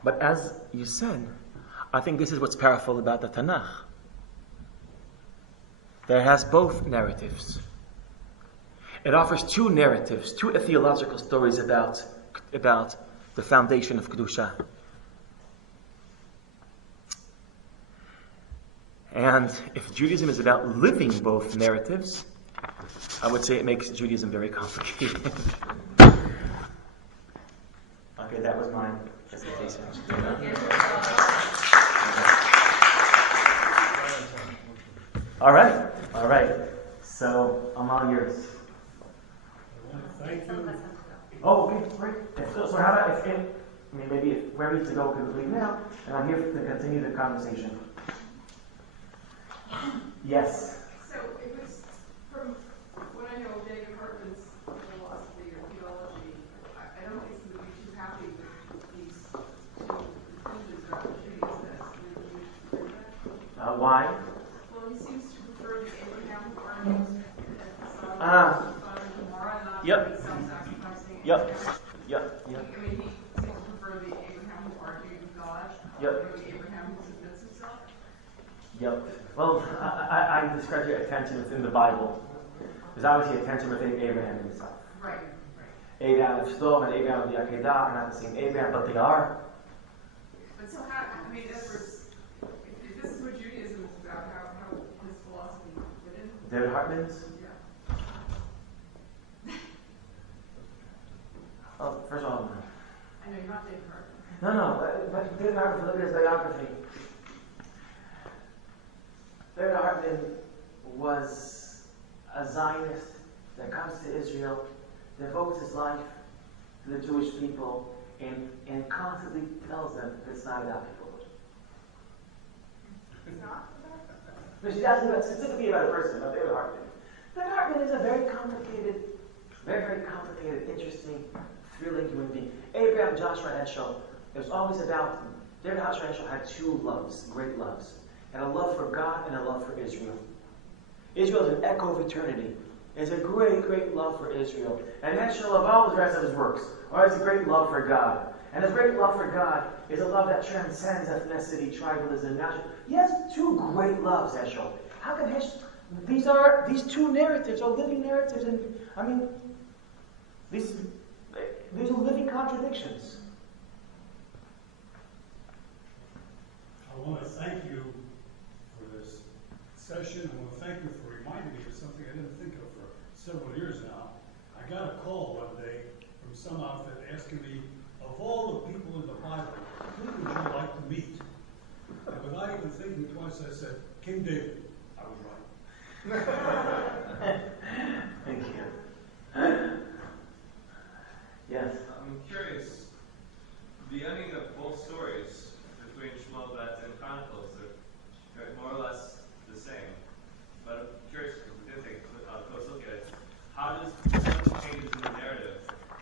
But as you said, I think this is what's powerful about the Tanakh. That it has both narratives. It offers two narratives, two theological stories about the foundation of Kedusha. And if Judaism is about living both narratives, I would say it makes Judaism very complicated. Okay, that was my presentation. All right. So I'm all yours. Thank you. Oh, okay, great. So how about maybe if we're ready to go, we can leave now, and I'm here to continue the conversation. Yes. So it was from what I know of David Hartman's philosophy or theology. I don't think he would be too happy with these two conclusions about what Judaism is. Why? Well, he seems to prefer the Abraham argument as Sodom and Gomorrah, not Yep. the self-sacrificing. Yep. I mean, he seems to prefer the Abraham who argued with God. Yep. Or the Abraham who submits himself. Yep. Well, I described your attention within the Bible. There's obviously a tension within Abraham himself. Right. Abraham of Sodom and Abraham of the Akedah are not the same Abraham, but they are. But so how, in other words, if this is what Judaism is about, how his philosophy fit in? David Hartman's? Yeah. Well, first of all, I know you're not David Hartman. but David Hartman, look at his biography. David Hartman was a Zionist that comes to Israel, devotes his life to the Jewish people, and constantly tells them it's not about people. It's not? No, she's asking specifically about a person, about David Hartman. David Hartman is a very complicated, interesting, thrilling human being. Abraham Joshua Heschel, it was always about him. David Joshua Heschel had two loves, great loves. And a love for God and a love for Israel. Israel is an echo of eternity. It's a great, great love for Israel. And then shall love all the rest of his works. Or it's a great love for God. And his great love for God is a love that transcends ethnicity, tribalism, national. He has two great loves, Heschel. How can Heschel... These two narratives are living narratives, and I mean, these are living contradictions. I want to thank you for this session. I want to thank you for reminding me of something I didn't think of for several years now. I got a call one day from some outfit asking me, of all the people in the Bible, who would you like to meet? And without even thinking twice, I said, King David. I was right. Thank you. Yes? I'm curious, the ending of both stories between Shmuel, Bet, and Chronicles are more or less the same. But I'm curious, because we didn't take a close look at it, how does the changes in the narrative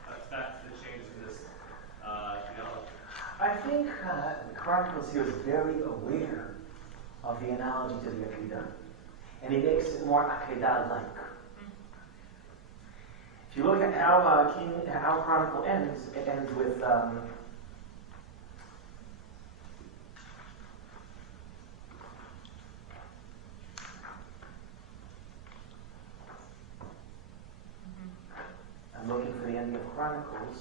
affect the change in this theology? I think Chronicles here is very aware of the analogy to the Akedah. And he makes it more Akedah-like. If you look at how Chronicle ends, it ends with I'm looking for the ending of Chronicles.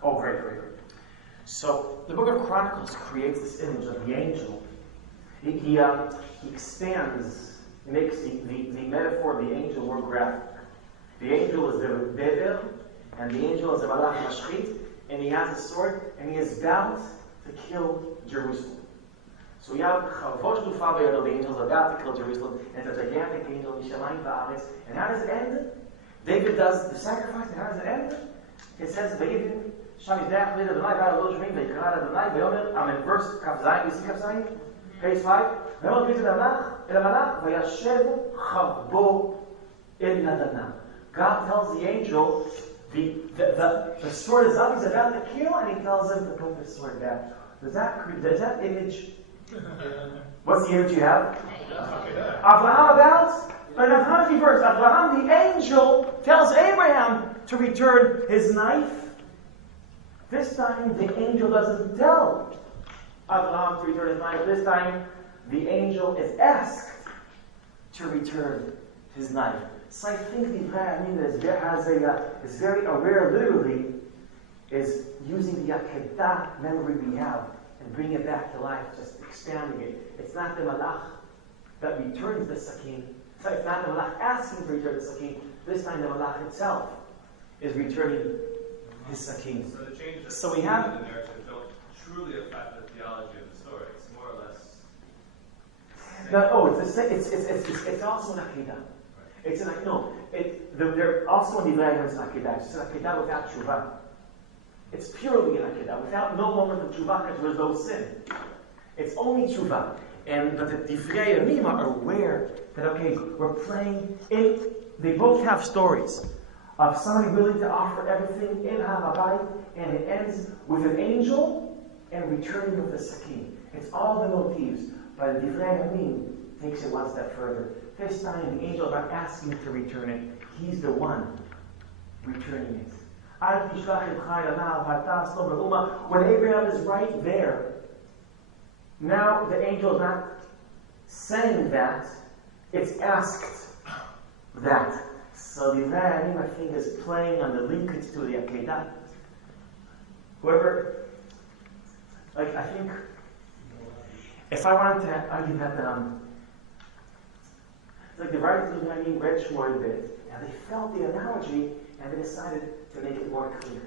Oh, great. So the book of Chronicles creates this image of the angel. He expands, he makes the metaphor of the angel more graphic. The angel is the Bever, and the angel is the Malach Mashchit, and he has a sword, and he is bound to kill Jerusalem. So you have Chavosh Lufa, the angels are about to kill Jerusalem, and it's a gigantic angel, Mishalayim Va'aretz. And how does it end? David does the sacrifice, and how does it end? It says, Vayivin, Shamizdeach, Lid Adonai, Va'al Shemim, Vayikran Adonai, Vayomer, I'm in verse Kaf Zayin, you see Kaf Zayin? Page 5. Vayomer Pizit Amalach, Vayashev Chavo El Nadana. God tells the angel, the sword is up, he's about to kill, and he tells him to put the sword down. Does that image... What's the image you have? Abraham about, in a country verse, Abraham, the angel, tells Abraham to return his knife. This time, the angel doesn't tell Abraham to return his knife. This time, the angel is asked to return his knife. So I think the Divrei is very aware, literally, is using the Akedah memory we have and bringing it back to life, just expanding it. It's not the Malach that returns the Sakin. So it's not the Malach asking to return the Sakin. This time the Malach itself is returning his Sakin. So the changes so we have in the narrative don't truly affect the theology of the story. It's more or less... It's also an Akedah. It's an they're also in the language an Akedah. It's an Akedah without Tshuva. It's purely an Akedah. Without no moment of Tshuva, because there is no sin. It's only Tshuva. But the Divrei Yamim are aware that, okay, we're playing in... They both have stories of somebody willing to offer everything in Havabai, and it ends with an angel and returning of the Sakin. It's all the motifs, but the Divrei Yamim takes it one step further. This time, the angel is not asking to return it. He's the one returning it. When Abraham is right there, now the angel is not saying that, it's asked that. So the Divrei Yamim, I think, is playing on the linkage to the Akedah. Whoever, I think, if I wanted to argue that, the writers of the Divrei Yamim read Shmuel a bit, and they felt the analogy, and they decided to make it more clear.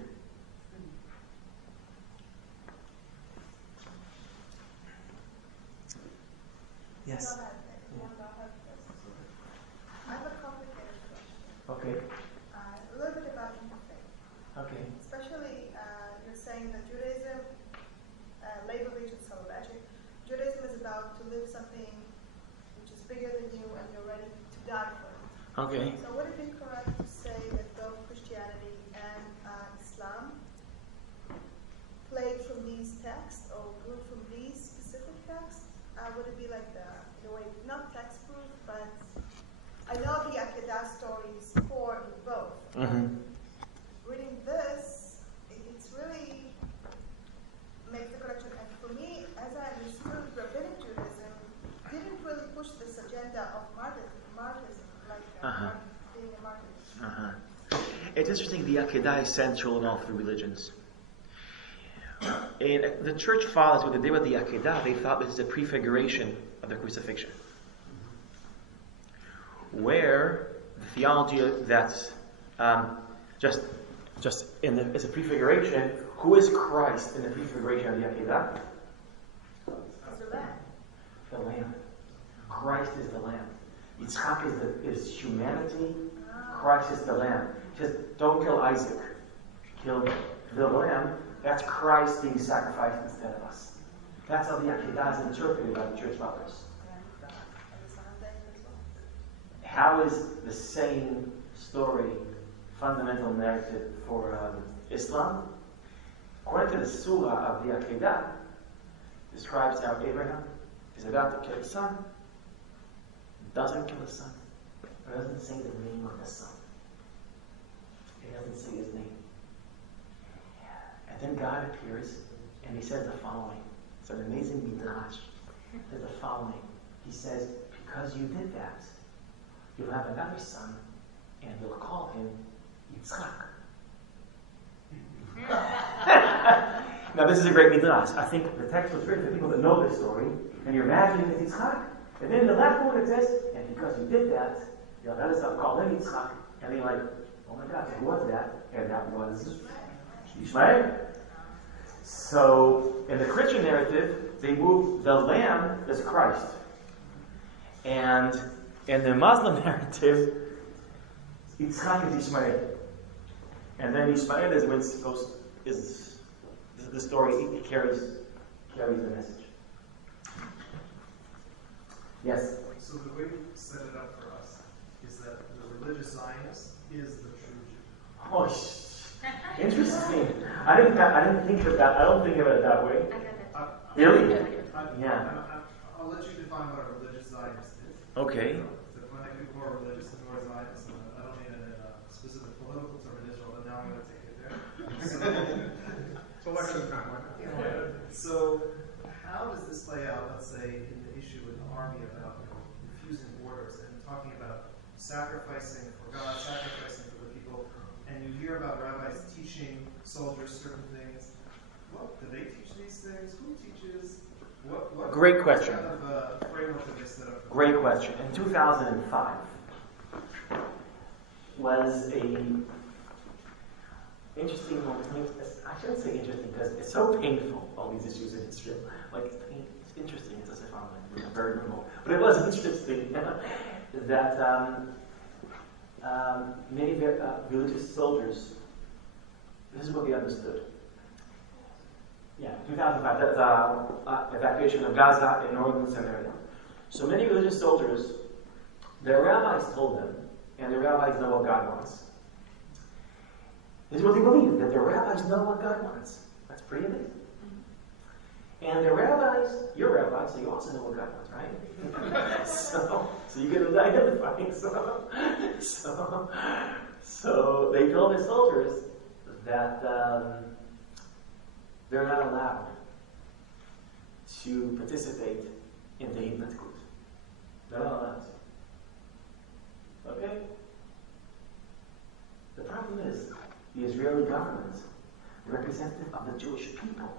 Yes? I have a complicated question. Okay. A little bit about faith. Okay. Especially, you're saying that Judaism Okay. So would it be correct to say that both Christianity and Islam played from these texts or grew from these specific texts? Would it be like in a way, not textproof, but I know the Akedah story is core in both. Mm-hmm. Reading this, it's really makes the connection. And for me, as I understood, Rabbinic Judaism didn't really push this agenda of Marxism, like being a Marxist. It's interesting, the Akedah is central in all three religions. And the church fathers, what they did with the Akedah, they thought this is a prefiguration of the crucifixion. Where the theology that's just as a prefiguration, who is Christ in the prefiguration of the Akedah? The Lamb. Christ is the Lamb. Yitzchak is humanity. Christ is the Lamb. Just don't kill Isaac. Kill the Lamb. That's Christ being sacrificed instead of us. That's how the Akedah is interpreted by the church fathers. How is the same story fundamental narrative for Islam? According to the Surah of the Akedah, describes how Abraham is about to kill his son, doesn't kill his son, but doesn't say the name of the son. He doesn't say his name. And then God appears and he says the following. It's an amazing midrash. He says the following. He says, because you did that, you'll have another son and you'll call him Yitzchak. Now this is a great midrash. I think the text was written for people that know this story, and you're imagining it's Yitzchak. And then in the last one it says, and because you did that, you'll have another son called him Yitzchak. And they're like, oh my God, who was that? And that was Ishmael. So in the Christian narrative, they move the lamb as Christ. And in the Muslim narrative, Yitzchak is Ishmael. And then Ishmael is when the story carries the message. Yes? So the way you set it up for us is that the religious Zionist is the true Jew. Oh, interesting. I didn't think of that. I don't think of it that way. Really? Yeah. I'll let you define what a religious Zionist is. Okay. So when I think more religious and more Zionist, I don't mean it in a specific political term in Israel, but now I'm going to take it there. It's election time. So how does this play out, let's say, in the issue with the army about refusing orders and talking about sacrificing for God, sacrificing for the people, and you hear about rabbis teaching soldiers certain things. What do they teach these things? Who teaches? What Great question. kind of framework do they set up? Great question. In 2005 was a interesting moment. I shouldn't say interesting because it's so painful, all these issues in Israel. Like, it's interesting, it's as if I'm like very remote. But it was interesting that many religious soldiers, this is what they understood. Yeah, 2005, that's the evacuation of Gaza in northern Samaria. So many religious soldiers, their rabbis told them, and the rabbis know what God wants. This is what they believe, that the rabbis know what God wants. That's pretty amazing. And the rabbis, you're rabbis, so you also know what God wants, right? so you get to identify. So they told the soldiers that they're not allowed to participate in the Hitler group. They're not allowed to. Okay? The problem is, the Israeli government, the representative of the Jewish people,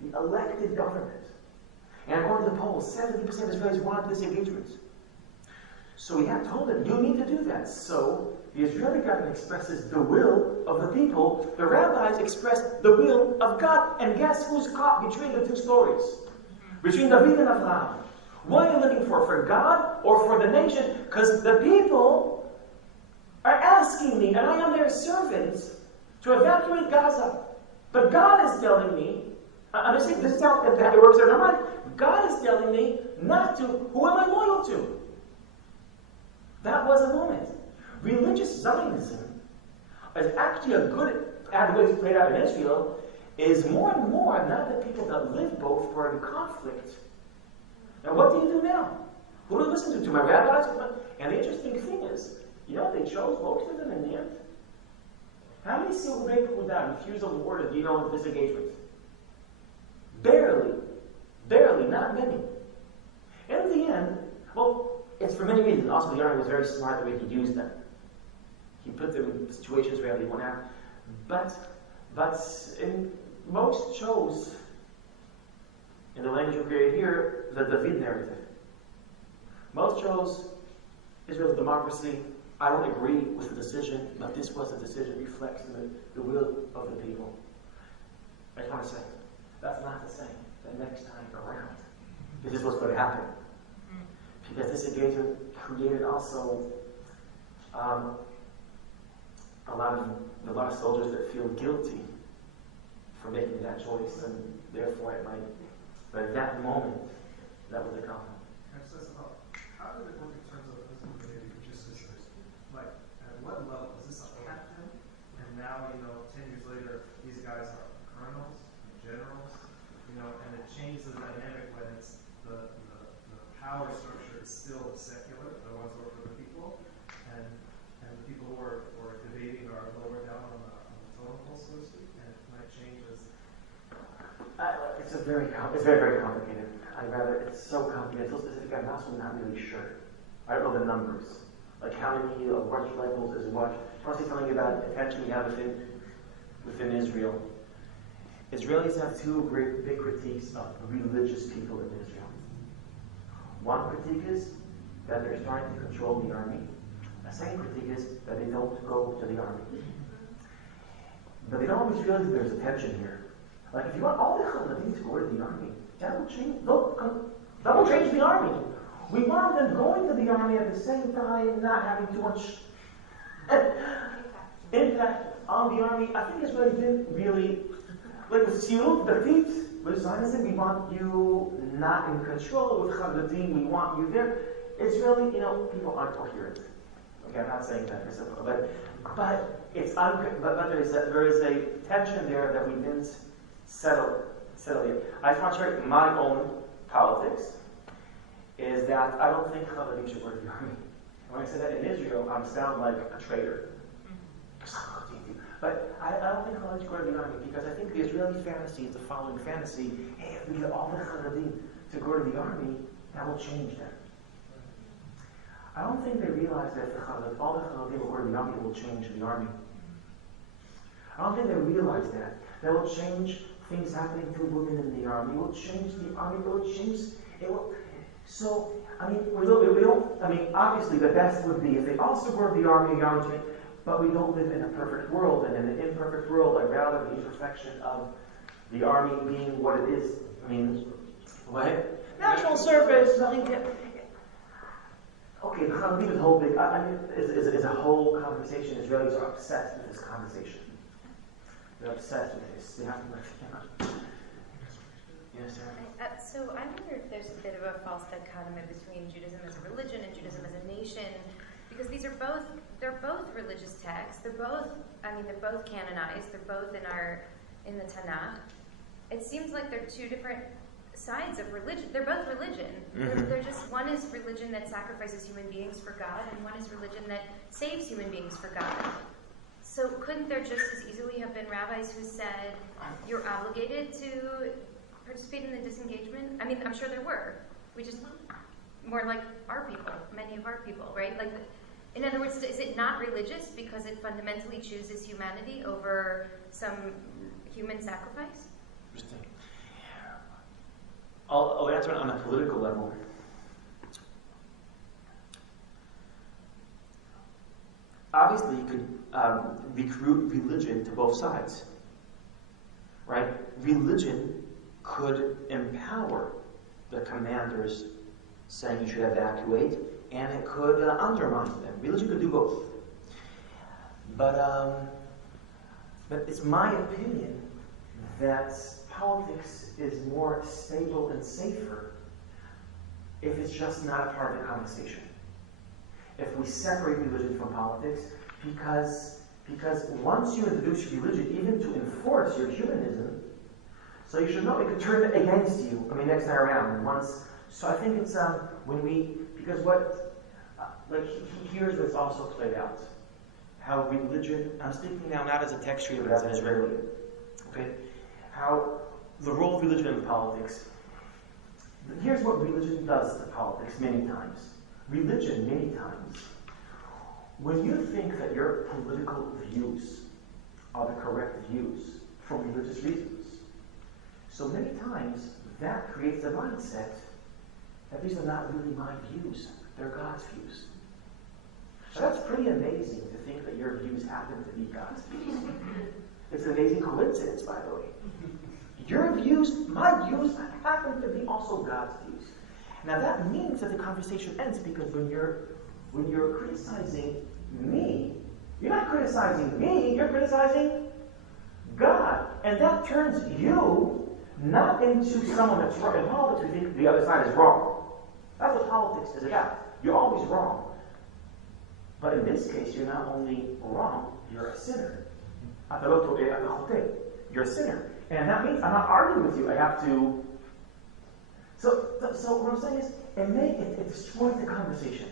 the elected government, and according to the polls, 70% of Israelis wanted this engagement. So we have told them, you need to do that. So the Israeli government expresses the will of the people, the rabbis express the will of God. And guess who's caught between the two stories? Between David and Abraham. What are you looking for God or for the nation? Because the people are asking me, and I am their servant, to evacuate Gaza. But God is telling me, understand, this is how it works in our mind. God is telling me not to. Who am I loyal to? That was religious Zionism is actually a good way it's played out in Israel, is more and more now that people that live both were in conflict. And what do you do now? Who do you listen to? My rabbis? And the interesting thing is, you know what they chose? Most of them in the end. How many civil people would die? Refusal of word of disengagement. Barely. Barely, not many. In the end, well, it's for many reasons. Also, the Army was very smart the way he used them. He put them in situations where they went out. But most chose, in the language we create here, the David narrative. Most chose Israel's democracy. I don't agree with the decision, but this was a decision reflecting the will of the people. I just want to say, that's not to say that next time around, this is what's going to happen. Because this engagement created also a lot of soldiers that feel guilty for making that choice, and therefore it might. But at that moment, that was the conflict. How did it work in terms of like at what level is this a captain? And now 10 years later, these guys are colonels, generals, and it changes the dynamic when it's the power structure is still secular, the ones who are for the people, and the people who are debating are lower down on the totem pole, so to speak, and it might change as. It's very, very complicated. It's so complicated, so specific. I'm also not really sure. I don't know the numbers, like how many of watch levels is what. I want to say something about attention we have within Israel. Israelis have two big critiques of religious people in Israel. One critique is that they're starting to control the army. A second critique is that they don't go to the army. But they don't always realize there's a tension here. Like, if you want all the Charedim to go to the army, that will change the army. We want them going to the army at the same time, not having too much impact on the army. I think Israel didn't really, like with Tzionut Datit, with Zionism, we want you not in control. With Charedim, we want you there. It's really, people aren't coherent. Okay, I'm not saying that, but it's there is a tension there that we didn't settle yet. I just want to share my own politics. Is that I don't think Charedim should work in the army. When I say that in Israel, I sound like a traitor. But I don't think Charedim should go to the army because I think the Israeli fantasy is the following fantasy: hey, if we get all the Charedim to go to the army, that will change them. I don't think they realize that if all the Charedim will go to the army, it will change the army. I don't think they realize that. That will change things happening to women in the army. It will change the army. It will. So, we don't, obviously the best would be if they also were the army, but we don't live in a perfect world, and in an imperfect world, I'd rather the imperfection of the army being what it is. What? National service, nothing. Okay, the Charedim is a whole big, is a whole conversation. Israelis are obsessed with this conversation. They're obsessed with this. They have to understand. Yes, sir. So I wonder if there's a bit of a false dichotomy between Judaism as a religion and Judaism as a nation, because they're both religious texts. They're both canonized. They're both in the Tanakh. It seems like they're two different sides of religion. They're both religion. Mm-hmm. They're just, one is religion that sacrifices human beings for God, and one is religion that saves human beings for God. So couldn't there just as easily have been rabbis who said, you're obligated to participate in the disengagement? I'm sure there were. We just, more like our people, many of our people, right? Like, in other words, is it not religious because it fundamentally chooses humanity over some human sacrifice? Interesting. I'll answer it on a political level. Obviously, you could recruit religion to both sides, right? Religion could empower the commanders saying you should evacuate, and it could undermine them. Religion could do both. But it's my opinion that politics is more stable and safer if it's just not a part of the conversation. If we separate religion from politics, Because once you introduce religion, even to enforce your humanism, so you should know it could turn against you. Next time around. So I think it's because here's what's also played out. How religion, I'm speaking now not as a textual, but as an Israeli. Okay? How the role of religion in politics. Here's what religion does to politics many times. Religion, many times, when you think that your political views are the correct views for religious reasons, so many times that creates a mindset that these are not really my views, they're God's views. So that's pretty amazing to think that your views happen to be God's views. It's an amazing coincidence, by the way. Your views, my views, happen to be also God's views. Now that means that the conversation ends, because when you're criticizing me, you're not criticizing me, you're criticizing God. And that turns you not into someone that's wrong. In politics, we think the other side is wrong. That's what politics is about. You're always wrong. But in this case, you're not only wrong, you're a sinner. You're a sinner. And that means I'm not arguing with you. I have to. So what I'm saying is, it destroys the conversation.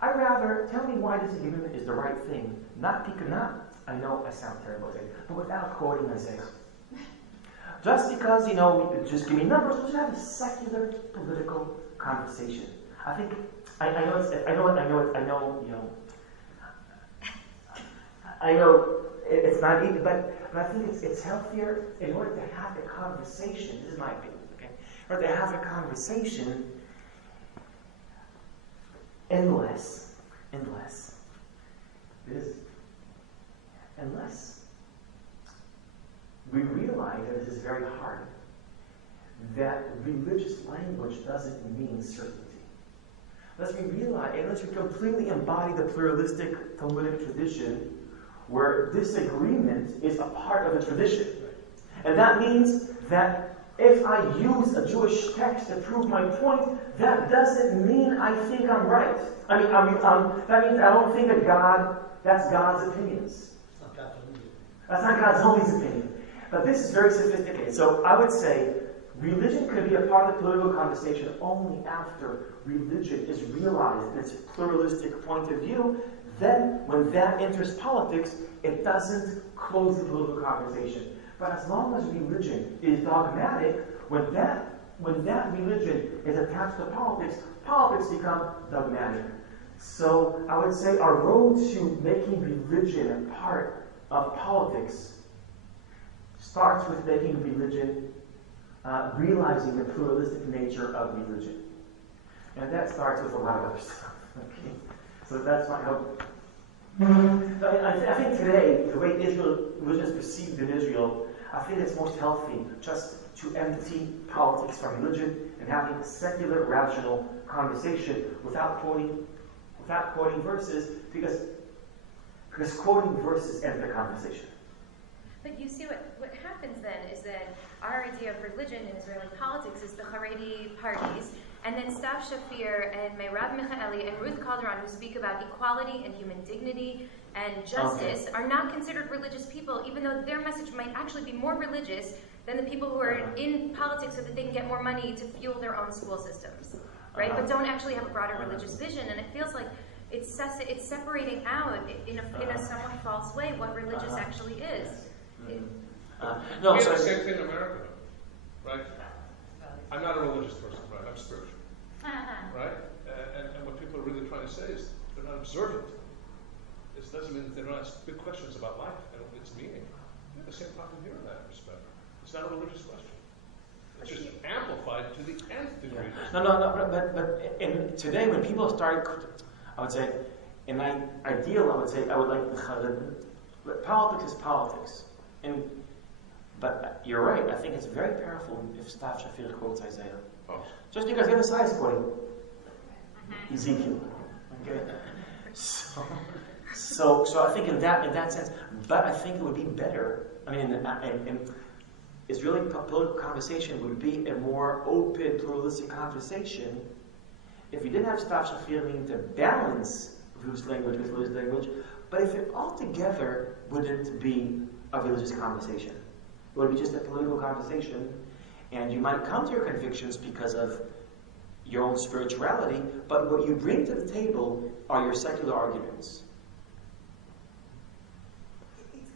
I'd rather tell me why disagreement is the right thing, not, I know I sound terrible, but without quoting Isaiah. Just because, just give me numbers, we'll just have a secular political conversation. I think, I know it's not easy, but I think it's healthier in order to have a conversation. This is my opinion, okay? In order to have a conversation, unless we realize that this is very hard, that religious language doesn't mean certainty. Unless we completely embody the pluralistic Talmudic tradition, where disagreement is a part of the tradition. And that means that if I use a Jewish text to prove my point, that doesn't mean I think I'm right. That means I don't think that that's God's opinions. That's not God's only opinion. But this is very sophisticated. So I would say religion could be a part of the political conversation only after religion is realized in its pluralistic point of view. Then, when that enters politics, it doesn't close the political conversation. But as long as religion is dogmatic, when that religion is attached to politics, politics become dogmatic. So I would say our road to making religion a part of politics starts with making religion, realizing the pluralistic nature of religion. And that starts with a lot of other stuff. Okay? So that's my hope. I think today, the way religion is perceived in Israel, I think it's most healthy just to empty politics from religion and having a secular, rational conversation without quoting verses, because quoting verses end the conversation. But you see, what happens then is that our idea of religion in Israeli politics is the Haredi parties, and then Stav Shafir and Meirav Michaeli and Ruth Calderon, who speak about equality and human dignity and justice, are not considered religious people, even though their message might actually be more religious than the people who are in politics so that they can get more money to fuel their own school systems, right? But don't actually have a broader religious vision, and it feels like it's separating out in a somewhat false way what religious actually is. No, we have the same thing in America, right? I'm not a religious person, right? I'm spiritual, right? And what people are really trying to say is they're not observant. This doesn't mean that they don't ask big questions about life and its meaning. We have the same problem here in that respect. It's not a religious question. It's just amplified to the nth degree. But today when people start, I would say, in my ideal, I would like the Chalid. Politics is politics. But you're right, I think it's very powerful if Stav Shafir quotes Isaiah. Oh. Just because the other side is quoting Ezekiel. Okay? So I think in that sense, but I think it would be better. Israeli political conversation would be a more open, pluralistic conversation if we didn't have Stav Shafir meaning to balance Jewish language with religious language. But if it altogether wouldn't be a religious conversation, it would be just a political conversation, and you might come to your convictions because of your own spirituality, but what you bring to the table are your secular arguments.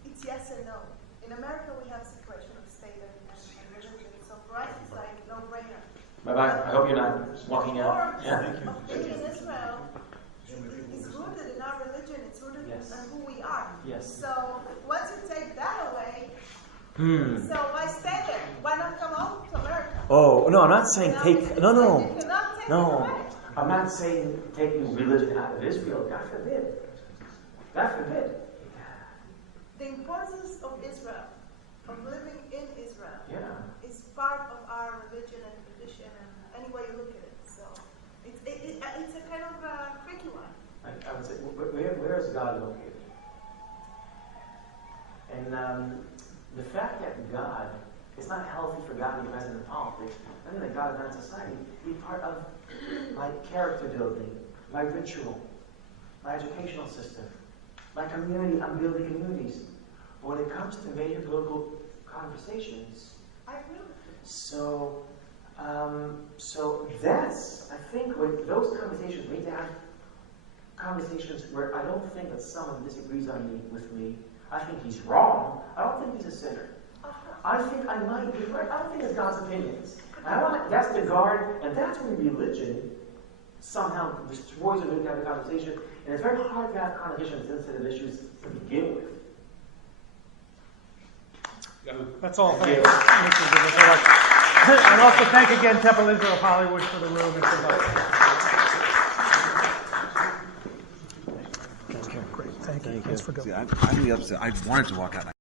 It's yes and no. In America, we have separation of state and religion, so for us, it's like no-brainer. Bye-bye. I hope you're not walking out. Yeah. Being in Israel is rooted in our religion. It's rooted in who we are. Yes. So once you take that away, so why stay there? Why not come home to America? Oh, no, I'm not saying You take... No, no. You cannot take it No. away. I'm not saying taking religion out of Israel. God forbid. God forbid. The importance of Israel, of living in Israel, is part of our religion and tradition and any way you look at it. So it's a kind of a tricky one. I would say, where is God located? And the fact that God, it's not healthy for God to be present in politics. I think that God is not in society. Be part of my character building, my ritual, my educational system, my community. I'm building communities. But when it comes to major political conversations, I agree with you. So that's, I think, when those conversations, we need to have conversations where I don't think that someone disagrees with me. I think he's wrong. I don't think he's a sinner. I think I might be right. I don't think it's God's opinions. And that's the guard, and that's when religion somehow destroys the ability to have a conversation. And it's very hard to have conversations on sensitive issues to begin with. That's all. Thank you. And also thank again Temple Israel Hollywood for the room and for the... Thank you. Great. Thank you. Thanks for going. See, I'm the upset. I wanted to walk out.